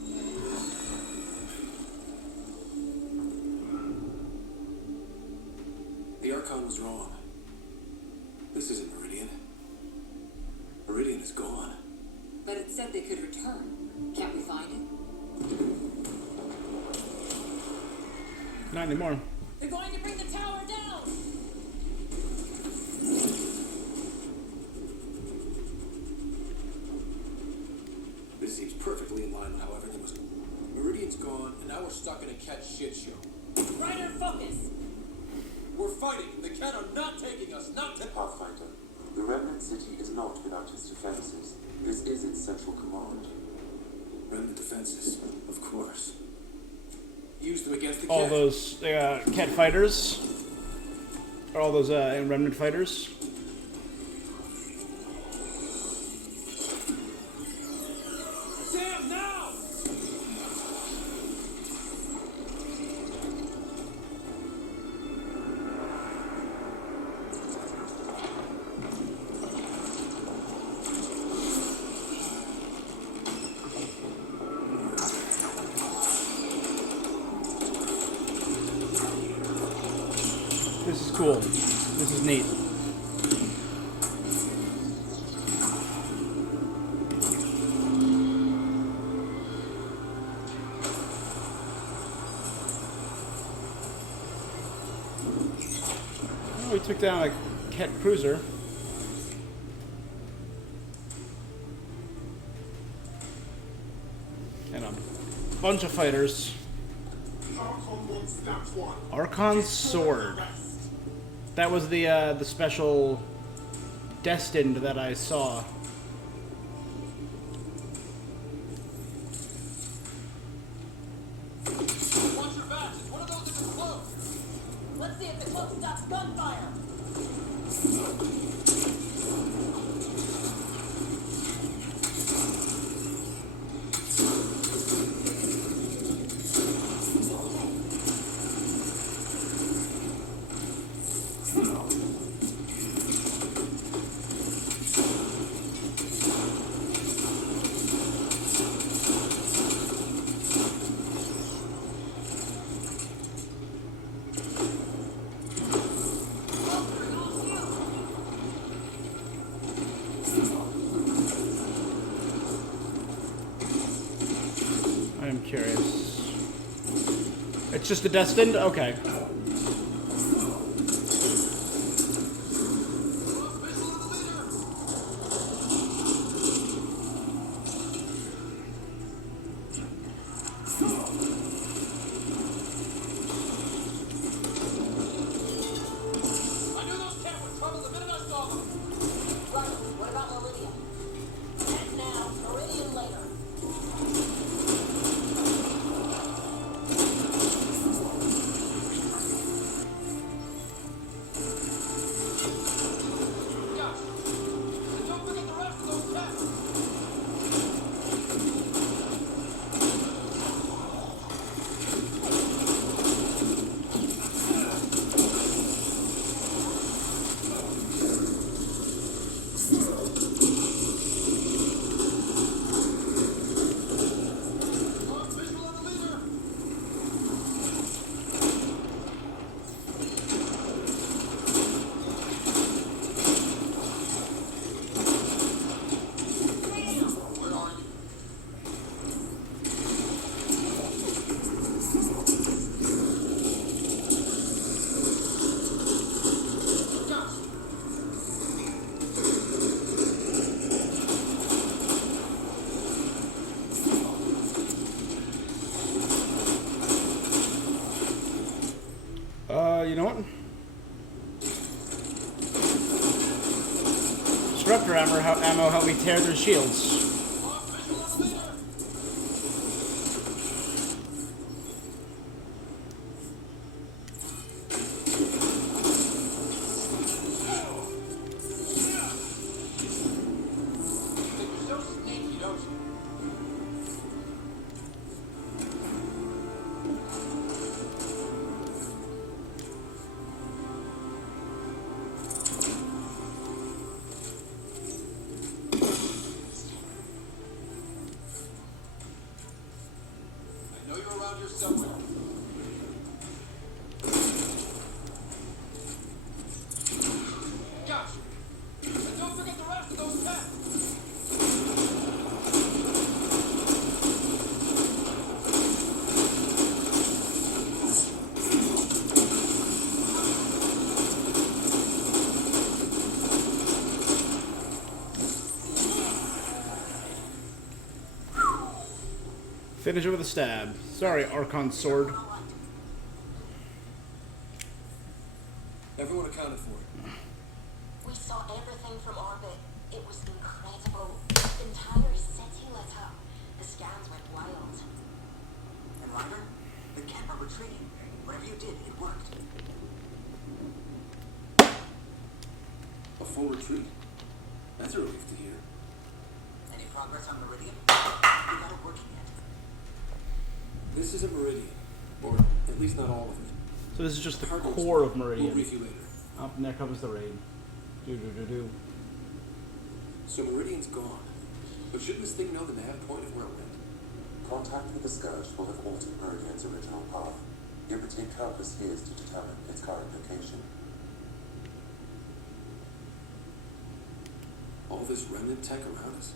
The Archon was wrong. This isn't Meridian. Meridian is gone. But it said they could return. Can't we find it? Not anymore. They're going to bring the tower down! This seems perfectly in line with how everything was. Meridian's gone, and now we're stuck in a Ket shit show. Ryder, focus! We're fighting. The Ket are not taking us. Not to. Pathfinder, the Remnant City is not without its defenses. This is its central command. Remnant defenses, of course. Use them against the All Ket. those Ket fighters. Or all those Remnant fighters. Damn, now! This is cool. This is neat. Oh, we took down a Ket cruiser. And a bunch of fighters. Archon wants that one. Archon's sword. That was the special destined that I saw. Watch your backs. It's one of those that can float. Let's see if the cloak stops gunfire! I am curious. It's just a destined? Okay. I knew those Ket were trouble the minute I saw them. Ryder, what about Meridian? Ket now, Meridian later. Gosh. And don't forget the rest of those Ket. Lost visual on the leader. Where are you? You know what? Disruptor ammo help me tear their shields. Lost visual on the leader. Think you're so sneaky, don't you? somewhere. Gotcha. And don't forget the rest of those pets. Finish it with a stab. Sorry, Archon's sword. Everyone accounted for it. We saw everything from orbit. It was incredible. The entire city lit up. The scans went wild. And Ryder, the Kent are retreating. Whatever you did, it worked. A full retreat. That's a relief to hear. Any progress on Meridian? We got it working yet. This is a Meridian. Or at least not all of it. So this is just the Cargo's core of We'll Meridian. brief you later. Up and there comes the raid. Do. So Meridian's gone. But shouldn't this thing know the nav point of where it went? Contact with the Scourge will have altered Meridian's original path. Your routine purpose is to determine its current location. All this remnant tech around us.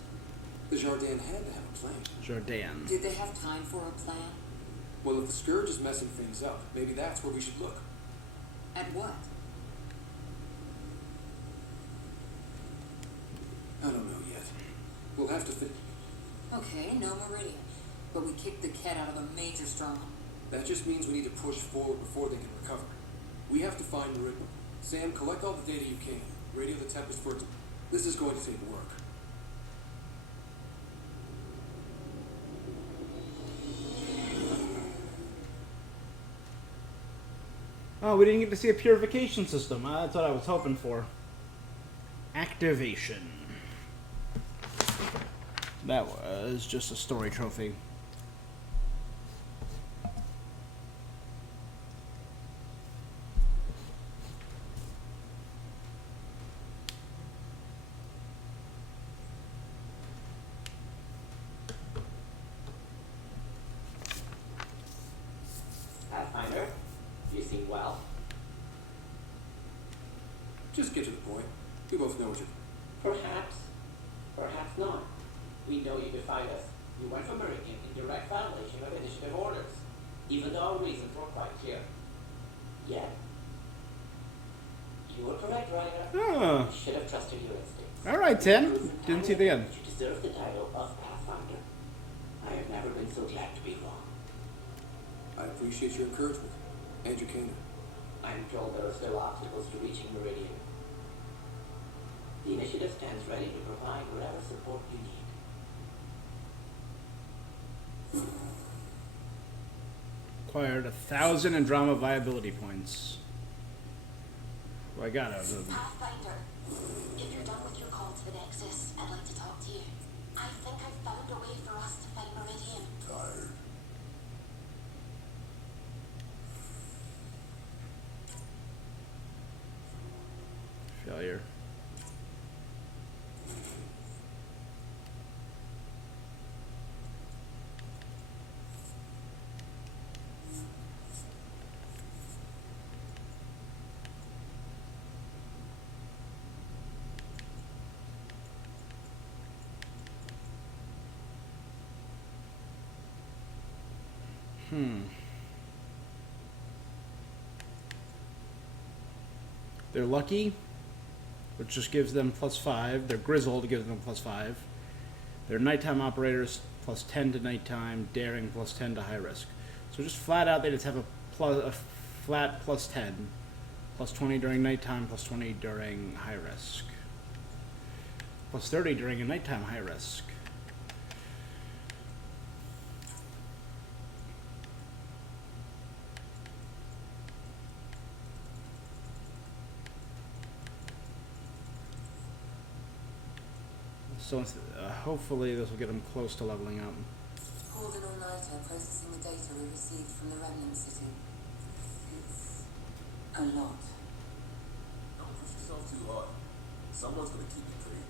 The Jardin had to have a plan. Jordan. Did they have time for a plan? Well, if the Scourge is messing things up, maybe that's where we should look. At what? I don't know yet. We'll have to think. Okay, no Meridian. But we kicked the cat out of a major stronghold. That just means we need to push forward before they can recover. We have to find Meridian. Sam, collect all the data you can. Radio the Tempest for... This is going to take work. Oh, we didn't get to see a purification system. That's what I was hoping for. Activation. That was just a story trophy. Pathfinder, you seem well. Just get to the point. We both know what you... Perhaps. Perhaps not. We know you defied us. You went for Meridian in direct violation of initiative orders, even though our reasons were quite clear. Yet, you were correct, Ryder. Oh. You should have trusted your instincts. All right, 10. Didn't see the end. You deserve the title of Pathfinder. I have never been so glad to be wrong. I appreciate your encouragement. And your candor. I'm told there are still obstacles to reaching Meridian. The initiative stands ready to provide whatever support you need. Acquired 1,000 Andromeda viability points. Well, I got it. Pathfinder, if you're done with your call to the Nexus, I'd like to talk to you. I think I've found a way for us to find Meridian. Tired. Failure. They're lucky, which just gives them +5. They're grizzled, gives them +5. They're nighttime operators, +10 to nighttime. Daring, +10 to high risk. So just flat out, they just have a flat +10. +20 during nighttime, +20 during high risk. +30 during a nighttime high risk. So hopefully this will get them close to leveling up. Pulled an all-nighter processing the data we received from the Remnant City. It's a lot. Don't push yourself too hard. Someone's gonna keep it clean.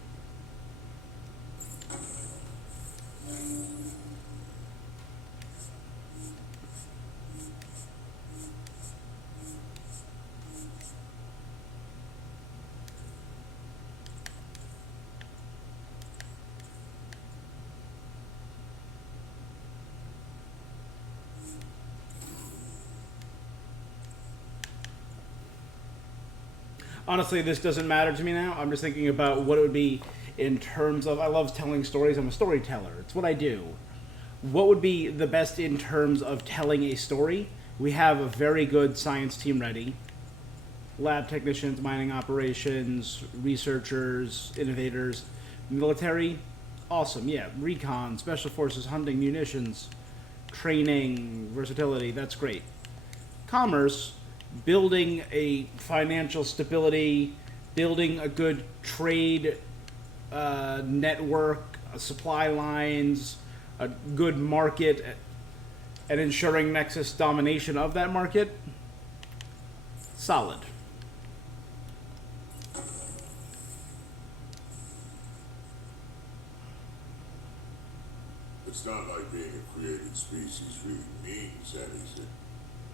Honestly, this doesn't matter to me now. I'm just thinking about what it would be in terms of. I love telling stories. I'm a storyteller. It's what I do. What would be the best in terms of telling a story? We have a very good science team ready. Lab technicians, mining operations, researchers, innovators, military. Awesome, yeah. Recon, special forces, hunting, munitions, training, versatility. That's great. Commerce, building a financial stability, building a good trade network, supply lines, a good market, and ensuring Nexus domination of that market. Solid. It's not like being a created species really means anything.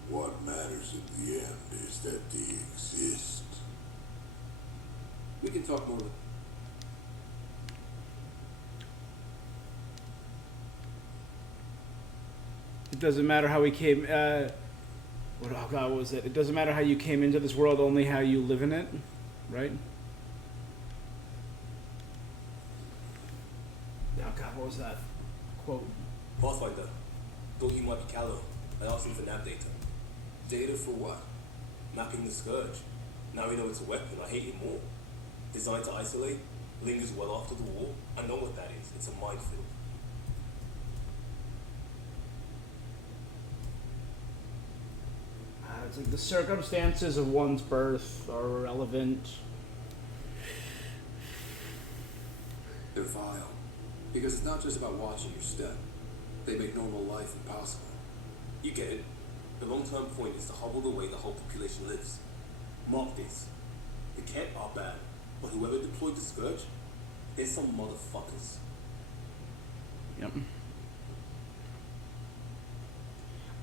What matters in the end is that they exist. We can talk more. It doesn't matter how we came. What was it? It doesn't matter how you came into this world, only how you live in it, right? Oh God, what was that quote? Pathfinder. Thought he might be Callow. I asked him for nav data. Data for what? Mapping the Scourge. Now we know it's a weapon, I hate it more. Designed to isolate, lingers well after the war. I know what that is. It's a minefield. It's like the circumstances of one's birth are irrelevant. They're vile. Because it's not just about watching your step. They make normal life impossible. You get it. The long-term point is to hobble the way the whole population lives. Mark this. The Kett are bad, but whoever deployed the Scourge, they're some motherfuckers. Yep.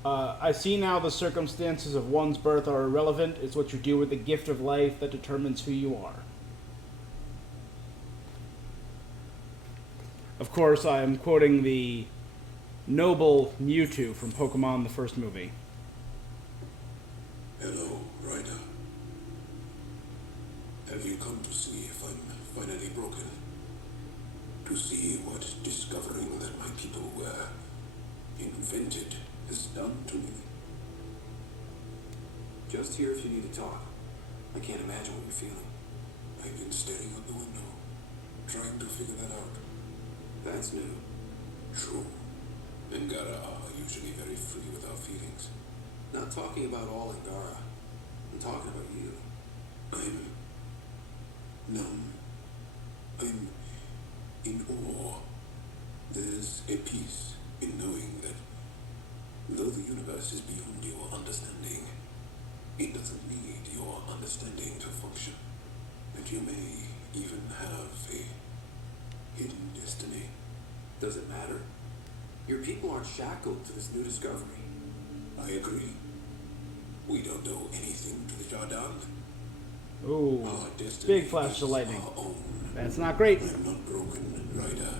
I see now the circumstances of one's birth are irrelevant. It's what you do with the gift of life that determines who you are. Of course, I am quoting the noble Mewtwo from Pokemon, the first movie. Hello, Ryder. Have you come to see if I'm finally broken? To see what discovering that my people were invented has done to me? Just here if you need to talk. I can't imagine what you're feeling. I've been staring out the window, trying to figure that out. That's new. True. Angara are usually very free with our feelings. Not talking about all Angara. I'm talking about you. I'm numb. I'm in awe. There's a peace in knowing that though the universe is beyond your understanding, it doesn't need your understanding to function. And you may even have a hidden destiny. Does it matter? Your people aren't shackled to this new discovery. I agree. We don't owe anything to the Jardin. Ooh, Our destiny big flash of is lightning. our own. That's not great. I'm not broken, Ryder.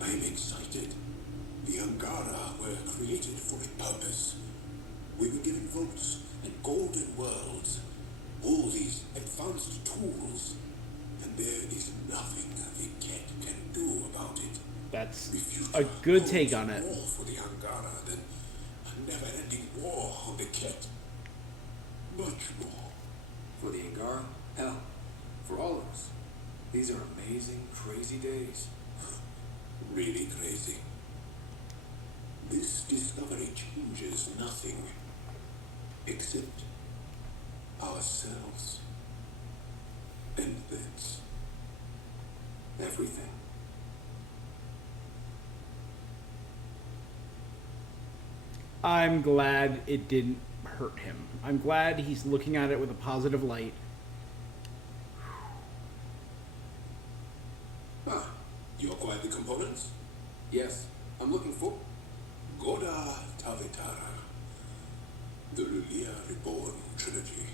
I'm excited. The Angara were created for a purpose. We were given votes and golden worlds. All these advanced tools. And there is nothing the Kett can do about it. That's If a good take on it. More for the Angara than a never-ending war on the Kett. Much more. For the Angara? Hell, for all of us. These are amazing, crazy days. Really crazy. This discovery changes nothing except ourselves. And that's everything. I'm glad it didn't hurt him. I'm glad he's looking at it with a positive light. Ah, you acquired the components? Yes, I'm looking for... Goda Tavitara. The Lulia Reborn trilogy.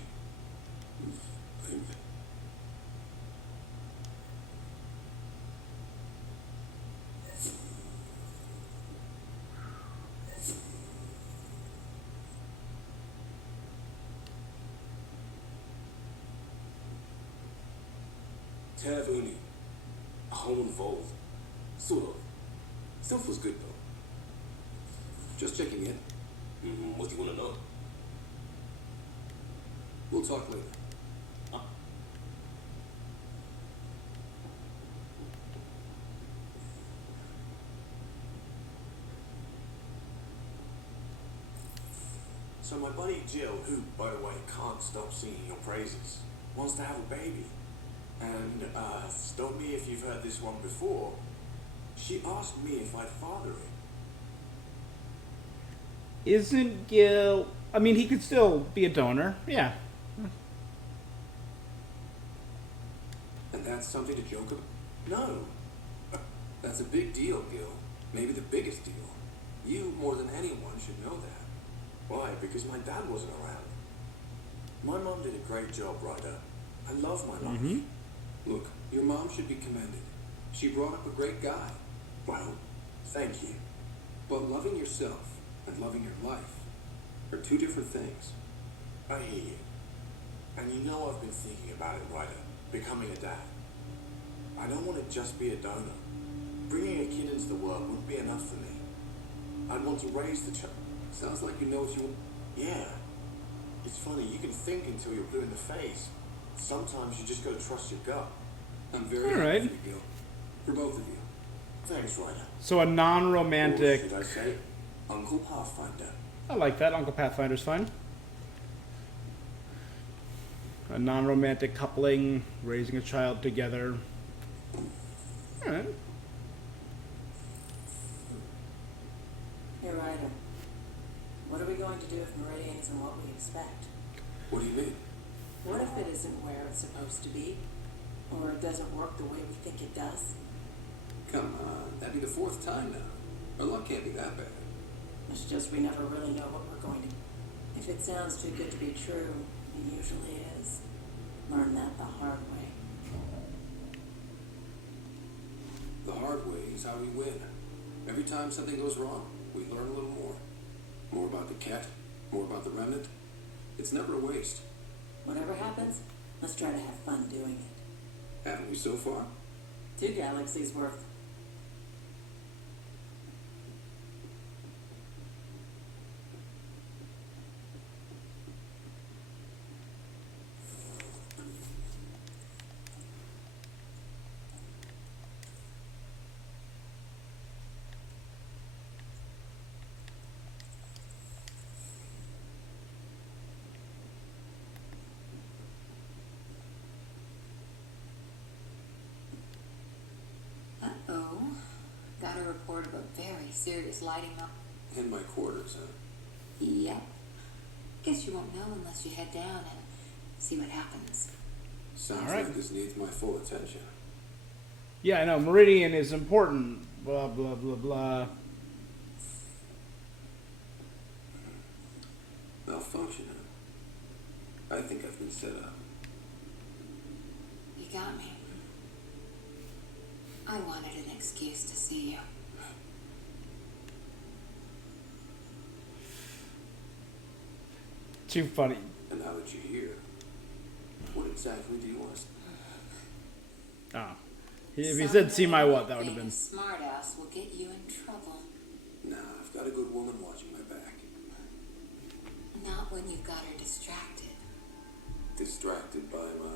Tav Uni. A home involved. Sort of. Still feels good though. Just checking in. What do you want to know? We'll talk later. So my buddy Jill, who, by the way, can't stop singing your praises, wants to have a baby. And, stop me if you've heard this one before. She asked me if I'd father it. Isn't Gil... I mean, he could still be a donor. Yeah. And that's something to joke about? No. That's a big deal, Gil. Maybe the biggest deal. You, more than anyone, should know that. Why? Because my dad wasn't around. My mom did a great job, Ryder. I love my life. Look, your mom should be commended. She brought up a great guy. Well, thank you. But loving yourself and loving your life are two different things. I hear you. And you know I've been thinking about it, Ryder. Becoming a dad. I don't want to just be a donor. Bringing a kid into the world wouldn't be enough for me. I'd want to raise the child. Sounds like you know what you want. Yeah. It's funny, you can think until you're blue in the face. Sometimes you just gotta trust your gut. I'm very Alright. happy for you, Gil. For both of you. Thanks, Ryder. So a non-romantic... Or should I say, Uncle Pathfinder. I like that. Uncle Pathfinder's fine. A non-romantic coupling, raising a child together. Alright. Hey, Ryder. What are we going to do if Meridian isn't what we expect? What do you mean? What if it isn't where it's supposed to be? Or it doesn't work the way we think it does? Come on, that'd be the fourth time now. Our luck can't be that bad. It's just we never really know what we're going to... If it sounds too good to be true, it usually is. Learn that the hard way. The hard way is how we win. Every time something goes wrong, we learn a little more. More about the cat, more about the remnant. It's never a waste. Whatever happens, let's try to have fun doing it. Haven't we so far? 2 galaxies worth. Uh-oh. Got a report of a very serious lighting up. In my quarters, huh? Yep. Guess you won't know unless you head down and see what happens. Sounds Alright. like this needs my full attention. Yeah, I know. Meridian is important. Blah, blah, blah, blah. Malfunction, huh? I think I've been set up. You got me. I wanted an excuse to see you. Too funny. And now that you're here, what exactly do you want us to... Oh. If he said see my what, that would have Being been... a smart ass will get you in trouble. Nah, I've got a good woman watching my back. Not when you've got her distracted. Distracted by my...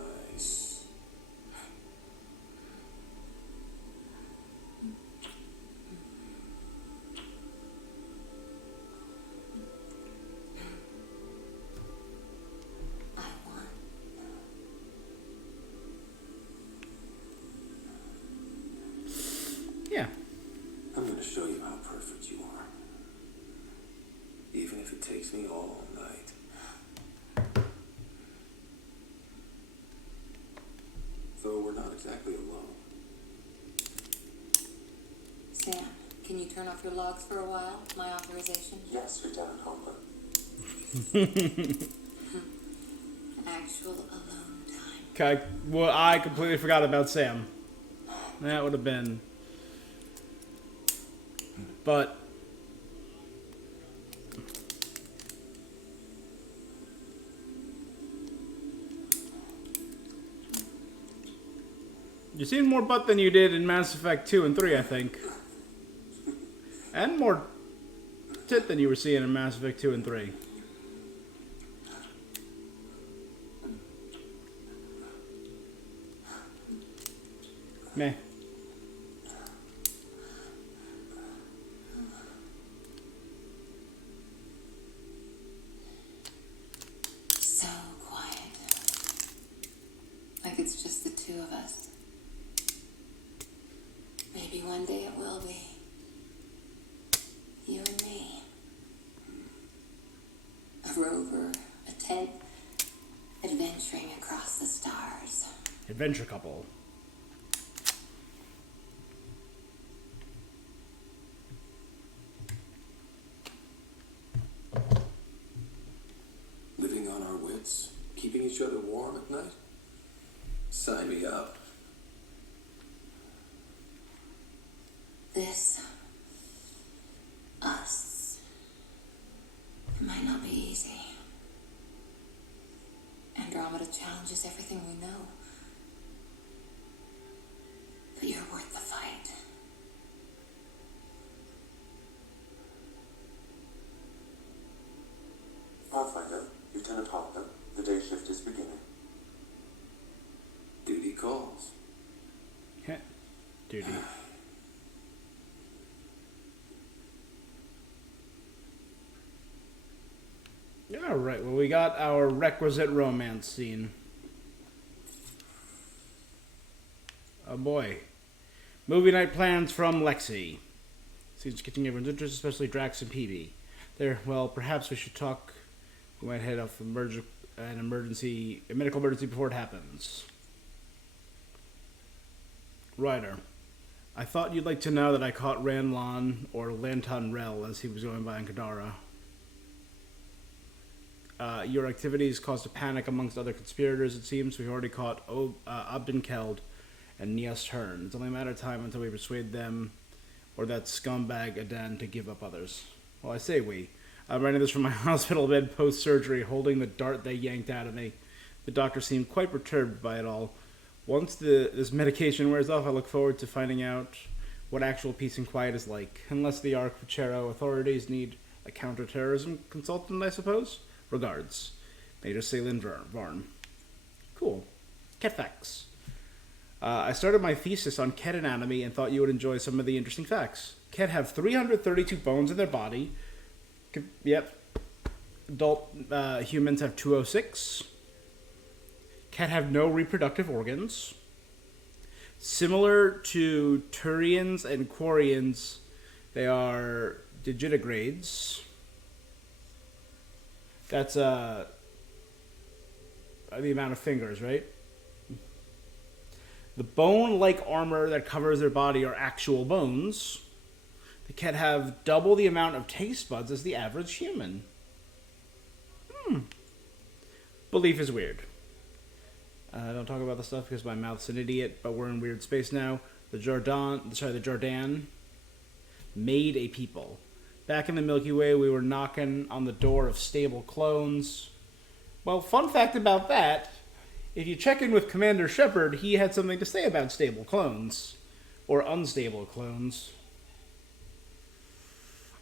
I want. Yeah. I'm gonna show you how perfect you are. Even if it takes me all night. Though we're not exactly alone. Sam, can you turn off your logs for a while? My authorization? Yes, Lieutenant Homer. Actual alone time. Okay. Well, I completely forgot about Sam. That would have been... But... You've seen more butt than you did in Mass Effect 2 and 3, I think. And more tit than you were seeing in Mass Effect 2 and 3. Meh. So quiet. Like it's just the two of us. Maybe one day it will be. You and me. A rover, a tent, adventuring across the stars. Adventure couple. Living on our wits, keeping each other warm at night? Sign me up. This. Us. It might not be easy. Andromeda challenges everything we know. But you're worth the fight. Pathfinder, Lieutenant Harper, the day shift is beginning. Duty calls. Duty. Alright, well, we got our requisite romance scene. Oh boy. Movie night plans from Lexi. Seems catching everyone's interest, especially Drax and PB. Well, perhaps we should talk. We might head off a medical emergency before it happens. Ryder. I thought you'd like to know that I caught Ranlon, or Lanton Rel, as he was going by in Kadara. Your activities caused a panic amongst other conspirators, it seems. We've already caught Obden Keld and Nias Hearn. It's only a matter of time until we persuade them or that scumbag Adan to give up others. Well, I say we. I'm writing this from my hospital bed post-surgery, holding the dart they yanked out of me. The doctor seemed quite perturbed by it all. Once this medication wears off, I look forward to finding out what actual peace and quiet is like. Unless the Arquachero authorities need a counterterrorism consultant, I suppose. Regards, Major Salin Varn. Cool. Ket facts. I started my thesis on ket anatomy and thought you would enjoy some of the interesting facts. Ket have 332 bones in their body. Yep. Adult humans have 206. Ket have no reproductive organs. Similar to Turians and Quarians, they are digitigrades. That's the amount of fingers, right? The bone-like armor that covers their body are actual bones. The ket have double the amount of taste buds as the average human. Belief is weird. Don't talk about this stuff because my mouth's an idiot, but we're in weird space now. The Jordan made a people. Back in the Milky Way, we were knocking on the door of stable clones. Well, fun fact about that, if you check in with Commander Shepard, he had something to say about stable clones. Or unstable clones.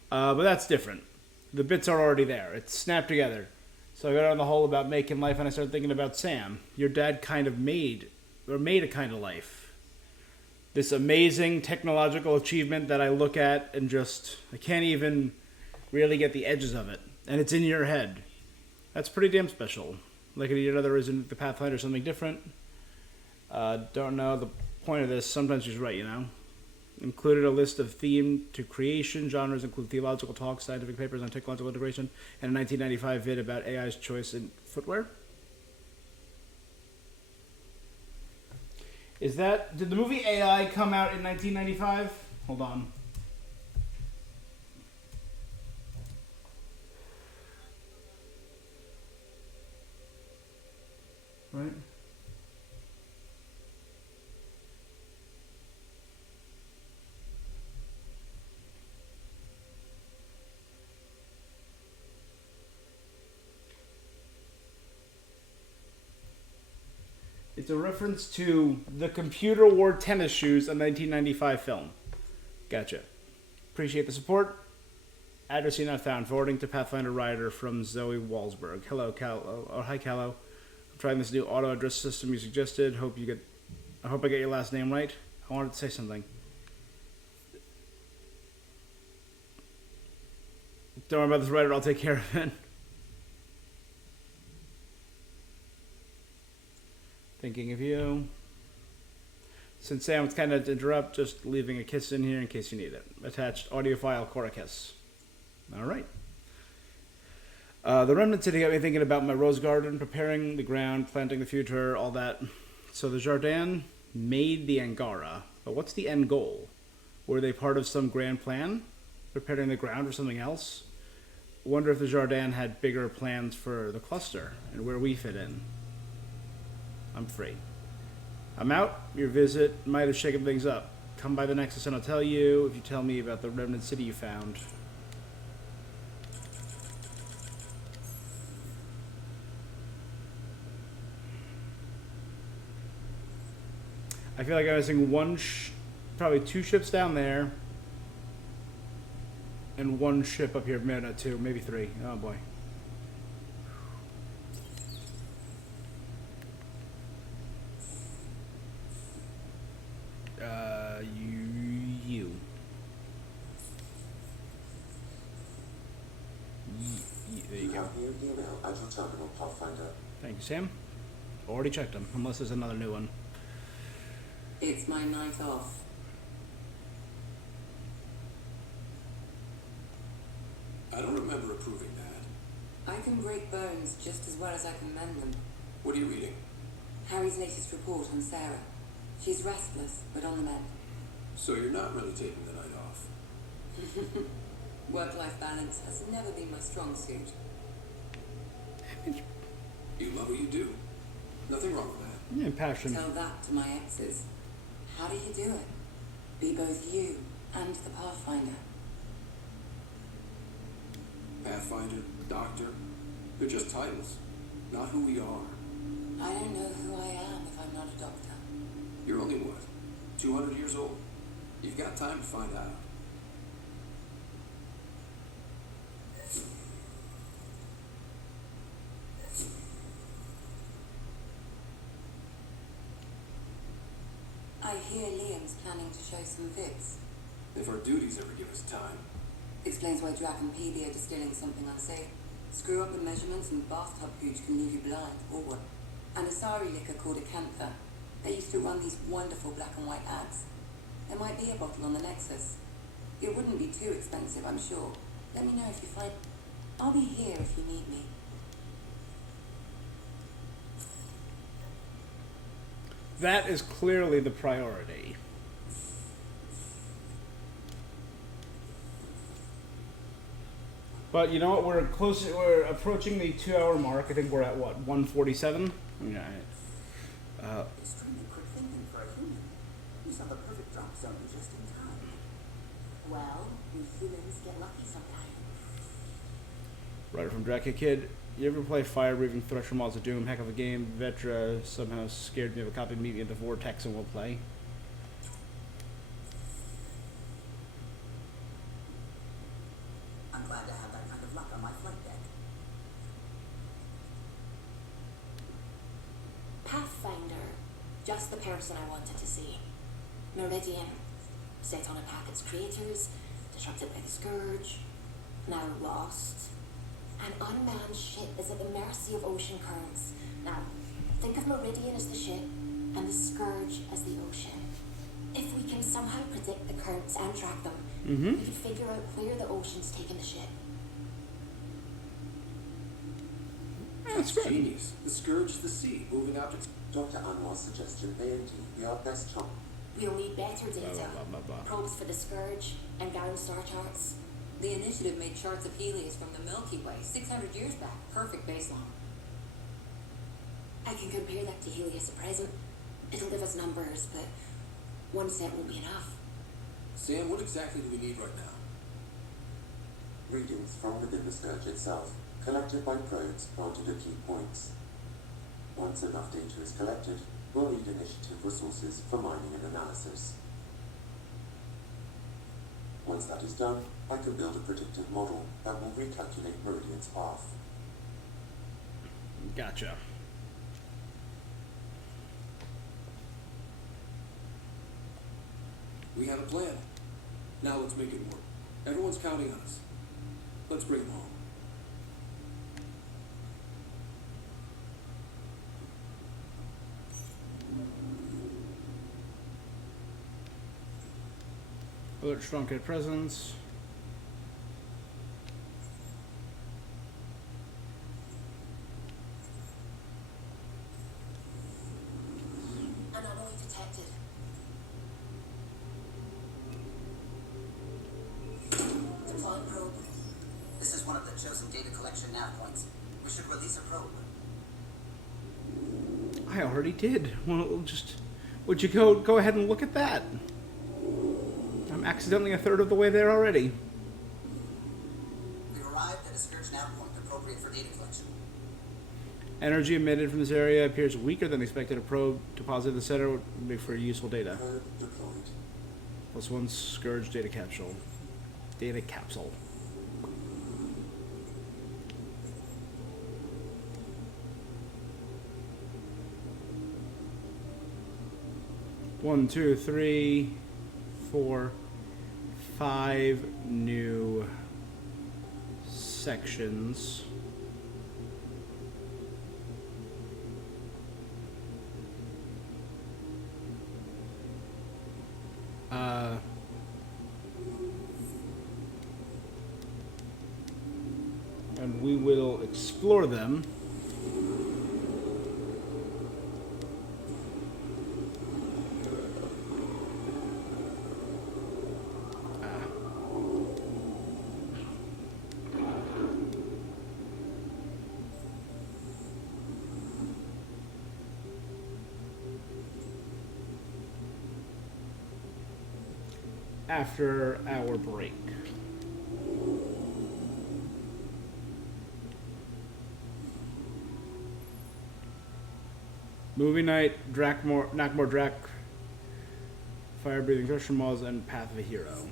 But that's different. The bits are already there. It's snapped together. So I got on the whole about making life, and I started thinking about Sam. Your dad kind of made a kind of life. This amazing technological achievement that I look at and I can't even really get the edges of it. And it's in your head. That's pretty damn special. Like any other reason, the Pathfinder something different. Don't know the point of this. Sometimes she's right, you know. Included a list of theme to creation. Genres include theological talks, scientific papers on technological integration, and a 1995 vid about AI's choice in footwear. Did the movie AI come out in 1995? Hold on. Right? It's a reference to the computer wore tennis shoes, a 1995 film. Gotcha. Appreciate the support. Address not found. Forwarding to Pathfinder Rider from Zoe Walsberg. Hello, Cal. Oh, hi, Callo. I'm trying this new auto address system you suggested. I hope I get your last name right. I wanted to say something. Don't worry about this, Rider. I'll take care of it. Thinking of you. Since Sam was kind of to interrupt, just leaving a kiss in here in case you need it. Attached audio file, Cora kiss. All right. The Remnant City got me thinking about my rose garden, preparing the ground, planting the future, all that. So the Jardin made the Angara, but what's the end goal? Were they part of some grand plan? Preparing the ground for something else? Wonder if the Jardin had bigger plans for the cluster and where we fit in. I'm free. I'm out. Your visit might have shaken things up. Come by the Nexus and I'll tell you if you tell me about the Remnant City you found. I feel like I'm missing probably 2 ships down there. And 1 ship up here. Maybe not 2, maybe 3. Oh boy. There you go. have new email at your terminal, Pathfinder. Thank you, Sam. Already checked them, unless there's another new one. It's my night off. I don't remember approving that. I can break bones just as well as I can mend them. What are you reading? Harry's latest report on Sarah. She's restless, but on the mend. So you're not really taking the night off. Work-life balance has never been my strong suit. You love what you do. Nothing wrong with that. Yeah, passion. Tell that to my exes. How do you do it? Be both you and the Pathfinder. Pathfinder, Doctor, they're just titles, not who we are. I don't know who I am if I'm not a doctor. You're only what, 200 years old? You've got time to find out. I hear Liam's planning to show some vids. If our duties ever give us time. Explains why Drac and PB are distilling something unsafe. Screw up in measurements and bathtub hooch can leave you blind, or what? And a sorry liquor called a Cantha. They used to run these wonderful black and white ads. There might be a bottle on the Nexus. It wouldn't be too expensive, I'm sure. Let me know if you find... I'll be here if you need me. That is clearly the priority. But you know what? We're approaching the 2-hour mark. I think we're at what, 147? Yeah. Extremely quick thinking for a human. You saw the perfect drop zone just in time. Well, we humans get lucky sometimes. Writer from Dracula Kid. You ever play Fire Breathing Thresher Models of Doom? Heck of a game. Vetra somehow scared me of a copy. Meet me at the Vortex and we'll play. I'm glad to have that kind of luck on my flight deck. Pathfinder. Just the person I wanted to see. Meridian. Set on a path its creators, disrupted by the Scourge, now lost. An unmanned ship is at the mercy of ocean currents. Now, think of Meridian as the ship and the Scourge as the ocean. If we can somehow predict the currents and track them, we can figure out where the ocean's taken the ship. That's genius. The Scourge of the Sea, moving out to... Dr. Anwar's suggestion may indeed be our best chance. We'll need better data. Blah, blah, blah. Probes for the Scourge and ground star charts. The Initiative made charts of Helios from the Milky Way 600 years back. Perfect baseline. I can compare that to Helios at present. It'll give us numbers, but one set won't be enough. Sam, what exactly do we need right now? Readings from within the Scourge itself, collected by probes planted at key points. Once enough data is collected, We'll need initiative resources for mining and analysis. Once that is done, I can build a predictive model that will recalculate Meridian's path. Gotcha. We had a plan. Now let's make it work. Everyone's counting on us. Let's bring him home. Alert Stronghead presence. Anomaly detected. Deploying probe. This is one of the chosen data collection nav points. We should release a probe. I already did. Well, would you go ahead and look at that? I'm accidentally a third of the way there already. We've arrived at a Scourge nav point appropriate for data collection. Energy emitted from this area appears weaker than expected. A probe deposited in the center would make for useful data. Probe deployed. +1 Scourge data capsule. Data capsule. One, two, three, 4, 5 new sections. And we will explore them. After our break. Movie night, Knockmore Drac, Fire Breathing Crusher Malls, and Path of a Hero.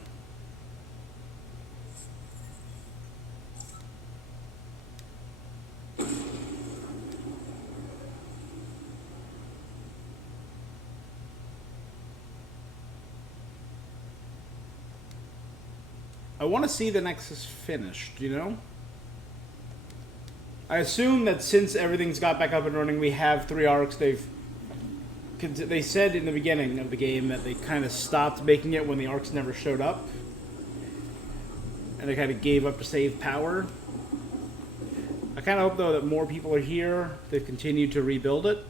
I want to see the Nexus finished, you know? I assume that since everything's got back up and running, we have 3 arcs. They said in the beginning of the game that they kind of stopped making it when the arcs never showed up. And they kind of gave up to save power. I kind of hope, though, that more people are here. They've continued to rebuild it.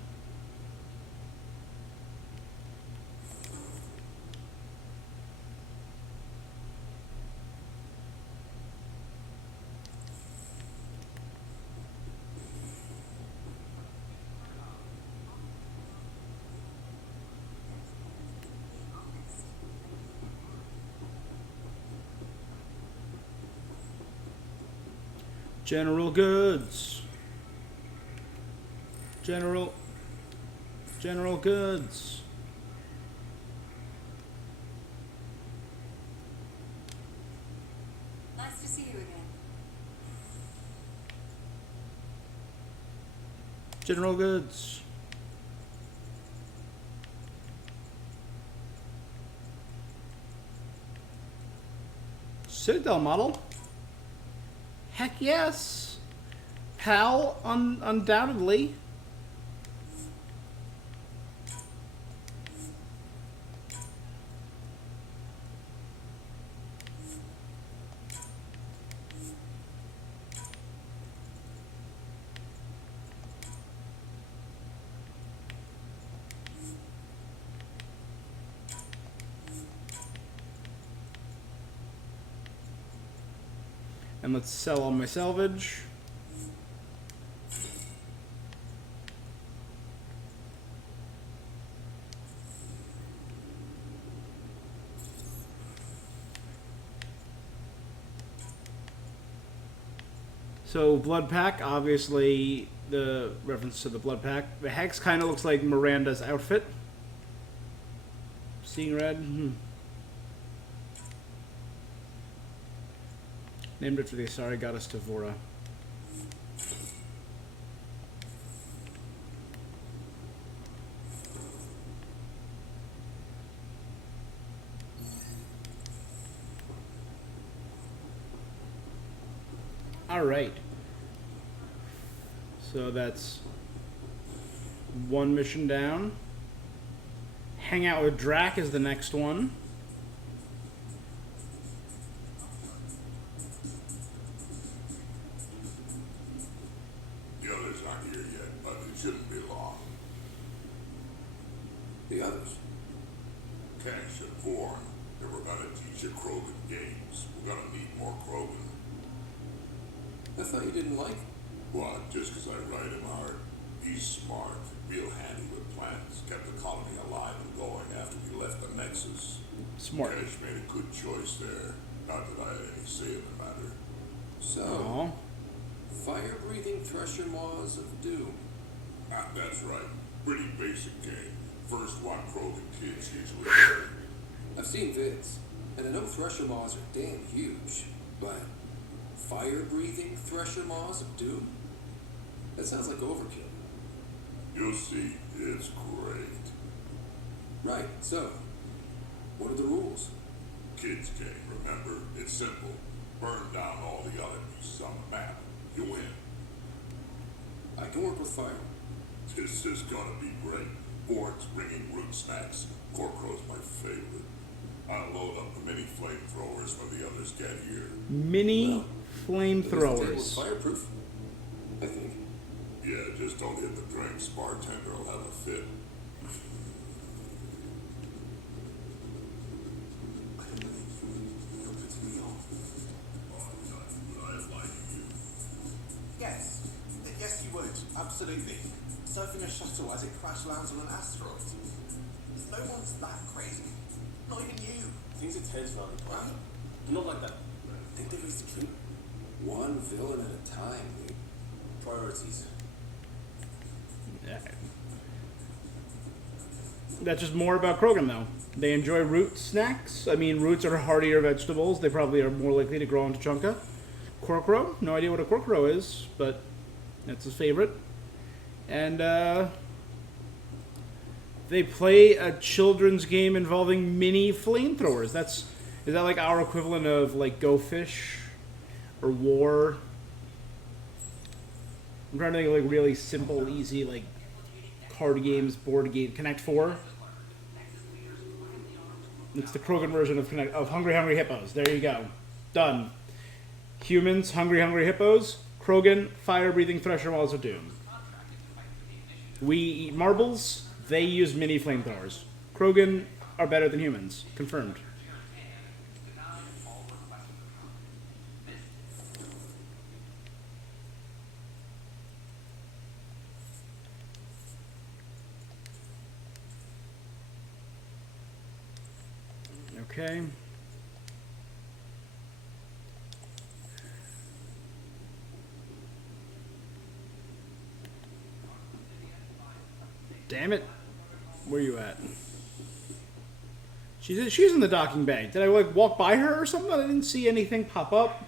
General goods. General goods. Nice to see you again. General goods. Citadel model. Heck yes. PAL, undoubtedly. And let's sell all my salvage. So Blood Pack, obviously the reference to the blood pack. The hex kind of looks like Miranda's outfit. Seeing red. Named after the Asari goddess Tavora. Alright. So that's one mission down. Hang out with Drac is the next one. The others aren't here yet, but it shouldn't be long. The others? Cash and Vorn, they were gonna teach you Krogan games. We're gonna need more Krogan. I thought you didn't like him. What, just 'cause I ride him hard? He's smart, real handy with plans, kept the colony alive and going after we left the Nexus. Smart. Cash made a good choice there. Not that I had any say in the matter. So, fire-breathing Thresher Maws of Doom. Ah, that's right. Pretty basic game. First one Krogan kids usually play. I've seen vids, and I know Thresher Maws are damn huge, but fire-breathing Thresher Maws of Doom? That sounds like overkill. You'll see, it's great. Right, so, what are the rules? Kids game, remember? It's simple. Burn down all the other pieces on the map. You win. I can work with fire. This is gonna be great. Borg's bringing root snacks. Corcrow's my favorite. I'll load up the mini flamethrowers when the others get here. Mini The flamethrowers. table's fireproof, I think. Yeah, just don't hit the drinks. Bartender will have a fit. Yes. Yes, you would. Absolutely. Surfing a shuttle as it crash lands on an asteroid. No one's that crazy. Not even you. Things are tense around the planet. Not like that. Think there is the truth. One villain at a time, dude. Priorities. That's just more about Krogan, though. They enjoy root snacks. I mean, roots are heartier vegetables. They probably are more likely to grow into chunka. Corcrow? No idea what a corcrow is, but that's his favorite. And, they play a children's game involving mini flamethrowers. Is that like our equivalent of, like, Go Fish? Or War? I'm trying to think of, like, really simple, easy, like, card games, board game. Connect 4? It's the Krogan version of Hungry Hungry Hippos. There you go. Done. Humans, Hungry Hungry Hippos. Krogan, fire-breathing Thresher Walls of Doom. We eat marbles. They use mini flamethrowers. Krogan are better than humans. Confirmed. Okay. Damn it. Where you at? She's in the docking bay. Did I like walk by her or something? I didn't see anything pop up.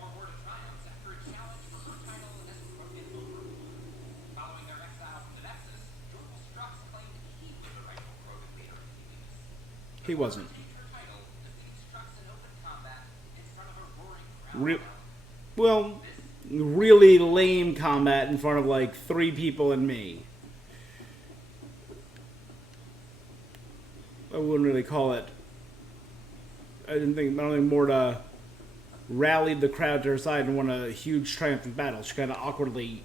He wasn't. Really lame combat in front of like 3 people and me. I wouldn't really call it. I don't think Morta rallied the crowd to her side and won a huge triumphant battle. She kind of awkwardly.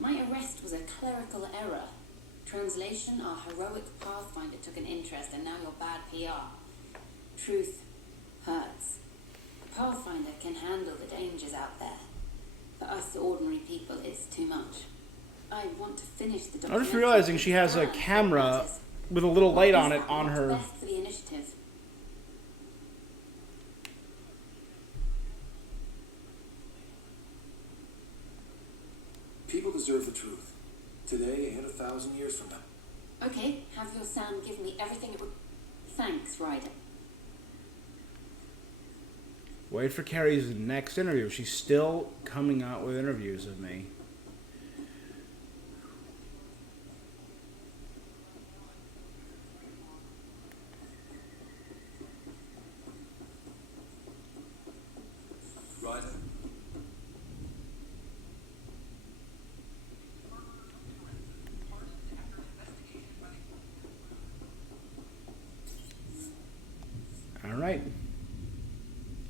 My arrest was a clerical error. Translation, our heroic Pathfinder took an interest and now you're bad PR. Truth hurts. The Pathfinder can handle the dangers out there. For us ordinary people, it's too much. I want to finish the documentary. I'm just realizing she has a camera with a little light on it on her. Best for the initiative. deserve the truth. Today and 1,000 years from now. Okay, have your sound give me everything it would. Thanks, Ryder. Wait for Carrie's next interview. She's still coming out with interviews of me. Ryder? Alright.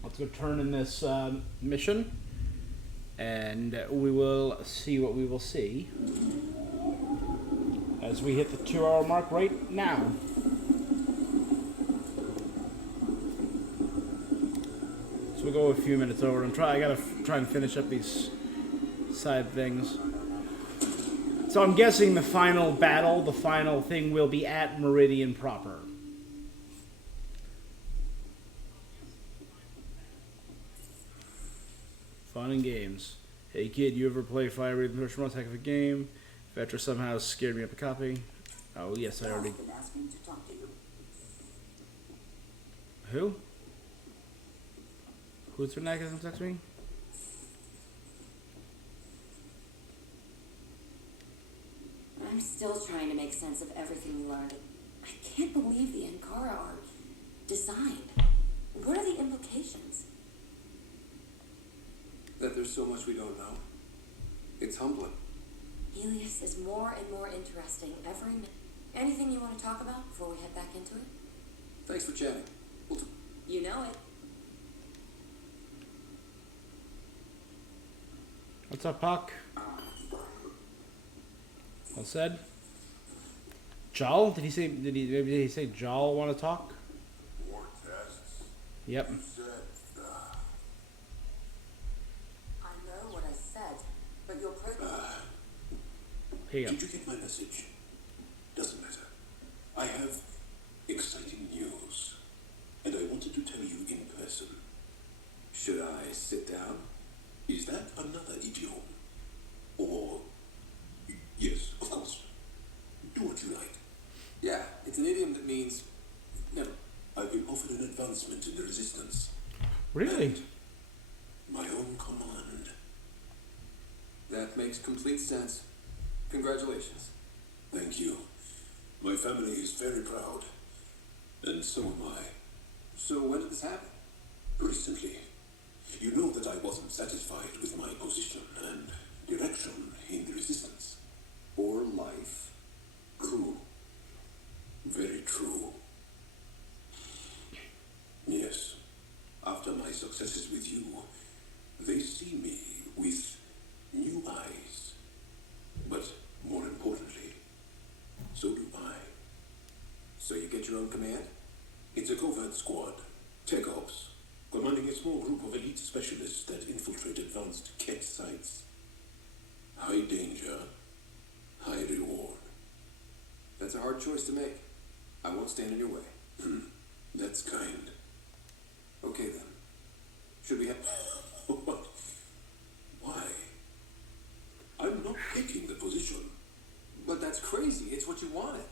Let's go turn in this mission. And we will see what we will see as we hit the 2-hour mark right now. So we'll go a few minutes over and I gotta try and finish up these side things. So I'm guessing the final battle, the final thing will be at Meridian proper. Fun and games. Hey kid, you ever play Fire Breathing Push Heck of a game. Vetra somehow scared me up a copy. Oh yes, I already. Been asking to talk to you. Who? Who's been asking to talk to me? I'm still trying to make sense of everything we learned. I can't believe the Ankara are designed. What are the implications? That there's so much we don't know. It's humbling. Helios is more and more interesting every minute. Anything you want to talk about before we head back into it? Thanks for chatting. You know it. What's up, Puck? Well said. Jal? Did he say Jal want to talk? More tests. Yep. You said, I know what I said, but you're Here you go. did you get my message? Doesn't matter. I have exciting news, and I wanted to tell you in person. Should I sit down? Is that another idiom? Or... Yes, of course. Do what you like. Yeah, it's an idiom that means never. I've been offered an advancement in the Resistance. Really? And my own command. That makes complete sense. Congratulations. Thank you. My family is very proud. And so am I. So when did this happen? Recently, you know that I wasn't satisfied with my position and direction in the Resistance. Or life. True. Very true. Yes. After my successes with you, they see me with new eyes. But more importantly, so do I. So you get your own command? It's a covert squad, Tech Ops, commanding a small group of elite specialists that infiltrate advanced Ket sites. High danger, high reward. That's a hard choice to make. I won't stand in your way. That's kind. Okay then. Should we have... What? Why? I'm not taking the position. But that's crazy. It's what you wanted.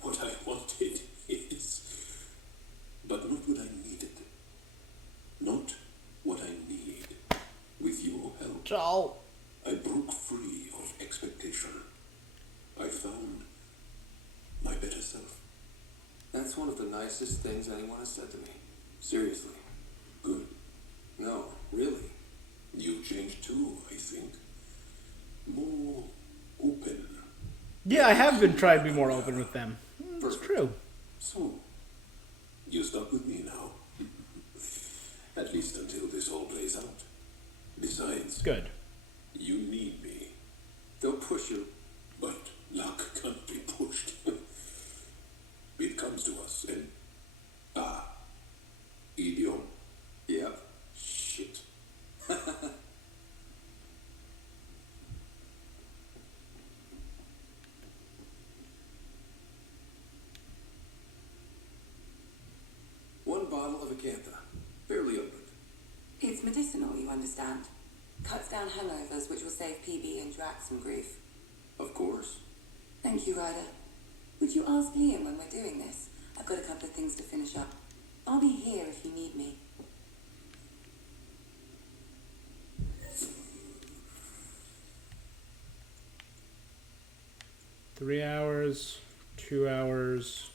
What I wanted is... But not what I needed. Not what I need. With your help, Jal. I broke free of expectation. I found my better self. That's one of the nicest things anyone has said to me. Seriously. Good. No, really. You've changed too, I think. More open. Yeah, I have been trying to be more open with them. It's true. So, you're stuck with me now. At least until this all plays out. Besides, Good. you need me. They'll push you. But luck can't be pushed. It comes to us and... idiom. Yep. Shit. One bottle of Acantha. Barely opened. It's medicinal, you understand. Cuts down hangovers, which will save PB and Drax some grief. Of course. Thank you, Ryder. Would you ask Liam when we're doing this? I've got a couple of things to finish up. I'll be here if you need me. Three hours, 2 hours.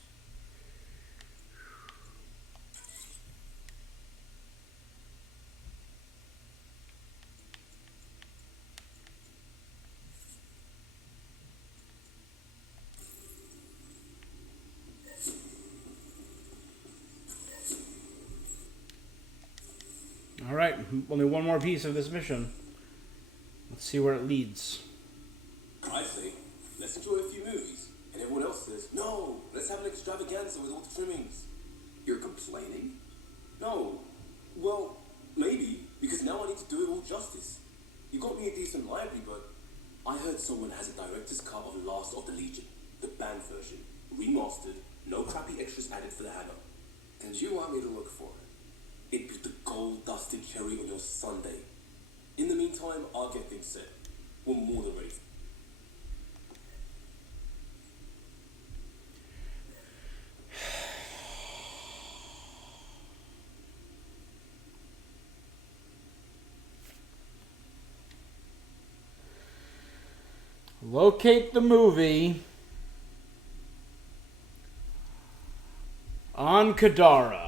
All right, only one more piece of this mission. Let's see where it leads. I say, let's enjoy a few movies. And everyone else says, no, let's have an extravaganza with all the trimmings. You're complaining? No. Well, maybe, because now I need to do it all justice. You got me a decent library, but I heard someone has a director's cut of Last of the Legion, the banned version, remastered, no crappy extras added for the hangar. And you want me to look for it? It'd be the gold-dusted cherry on your sundae. In the meantime, I'll get things set. We're more than ready. Locate the movie on Kadara.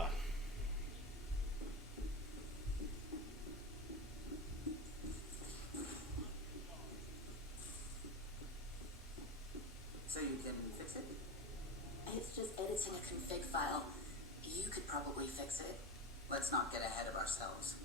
So you can fix it? It's just editing a config file. You could probably fix it. Let's not get ahead of ourselves.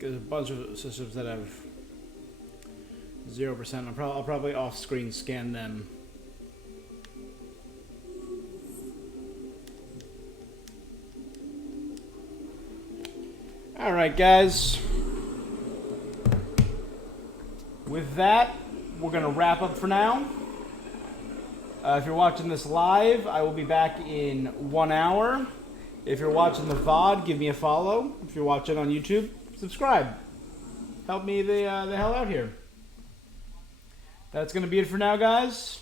There's a bunch of systems that have 0%. I'll probably off-screen scan them. All right, guys. With that, we're gonna wrap up for now. If you're watching this live, I will be back in 1 hour. If you're watching the VOD, give me a follow. If you're watching on YouTube, subscribe. Help me the hell out here. That's going to be it for now, guys.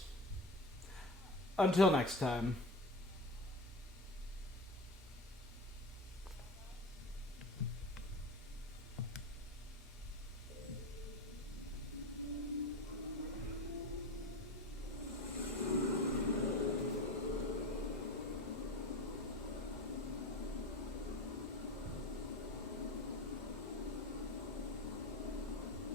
Until next time.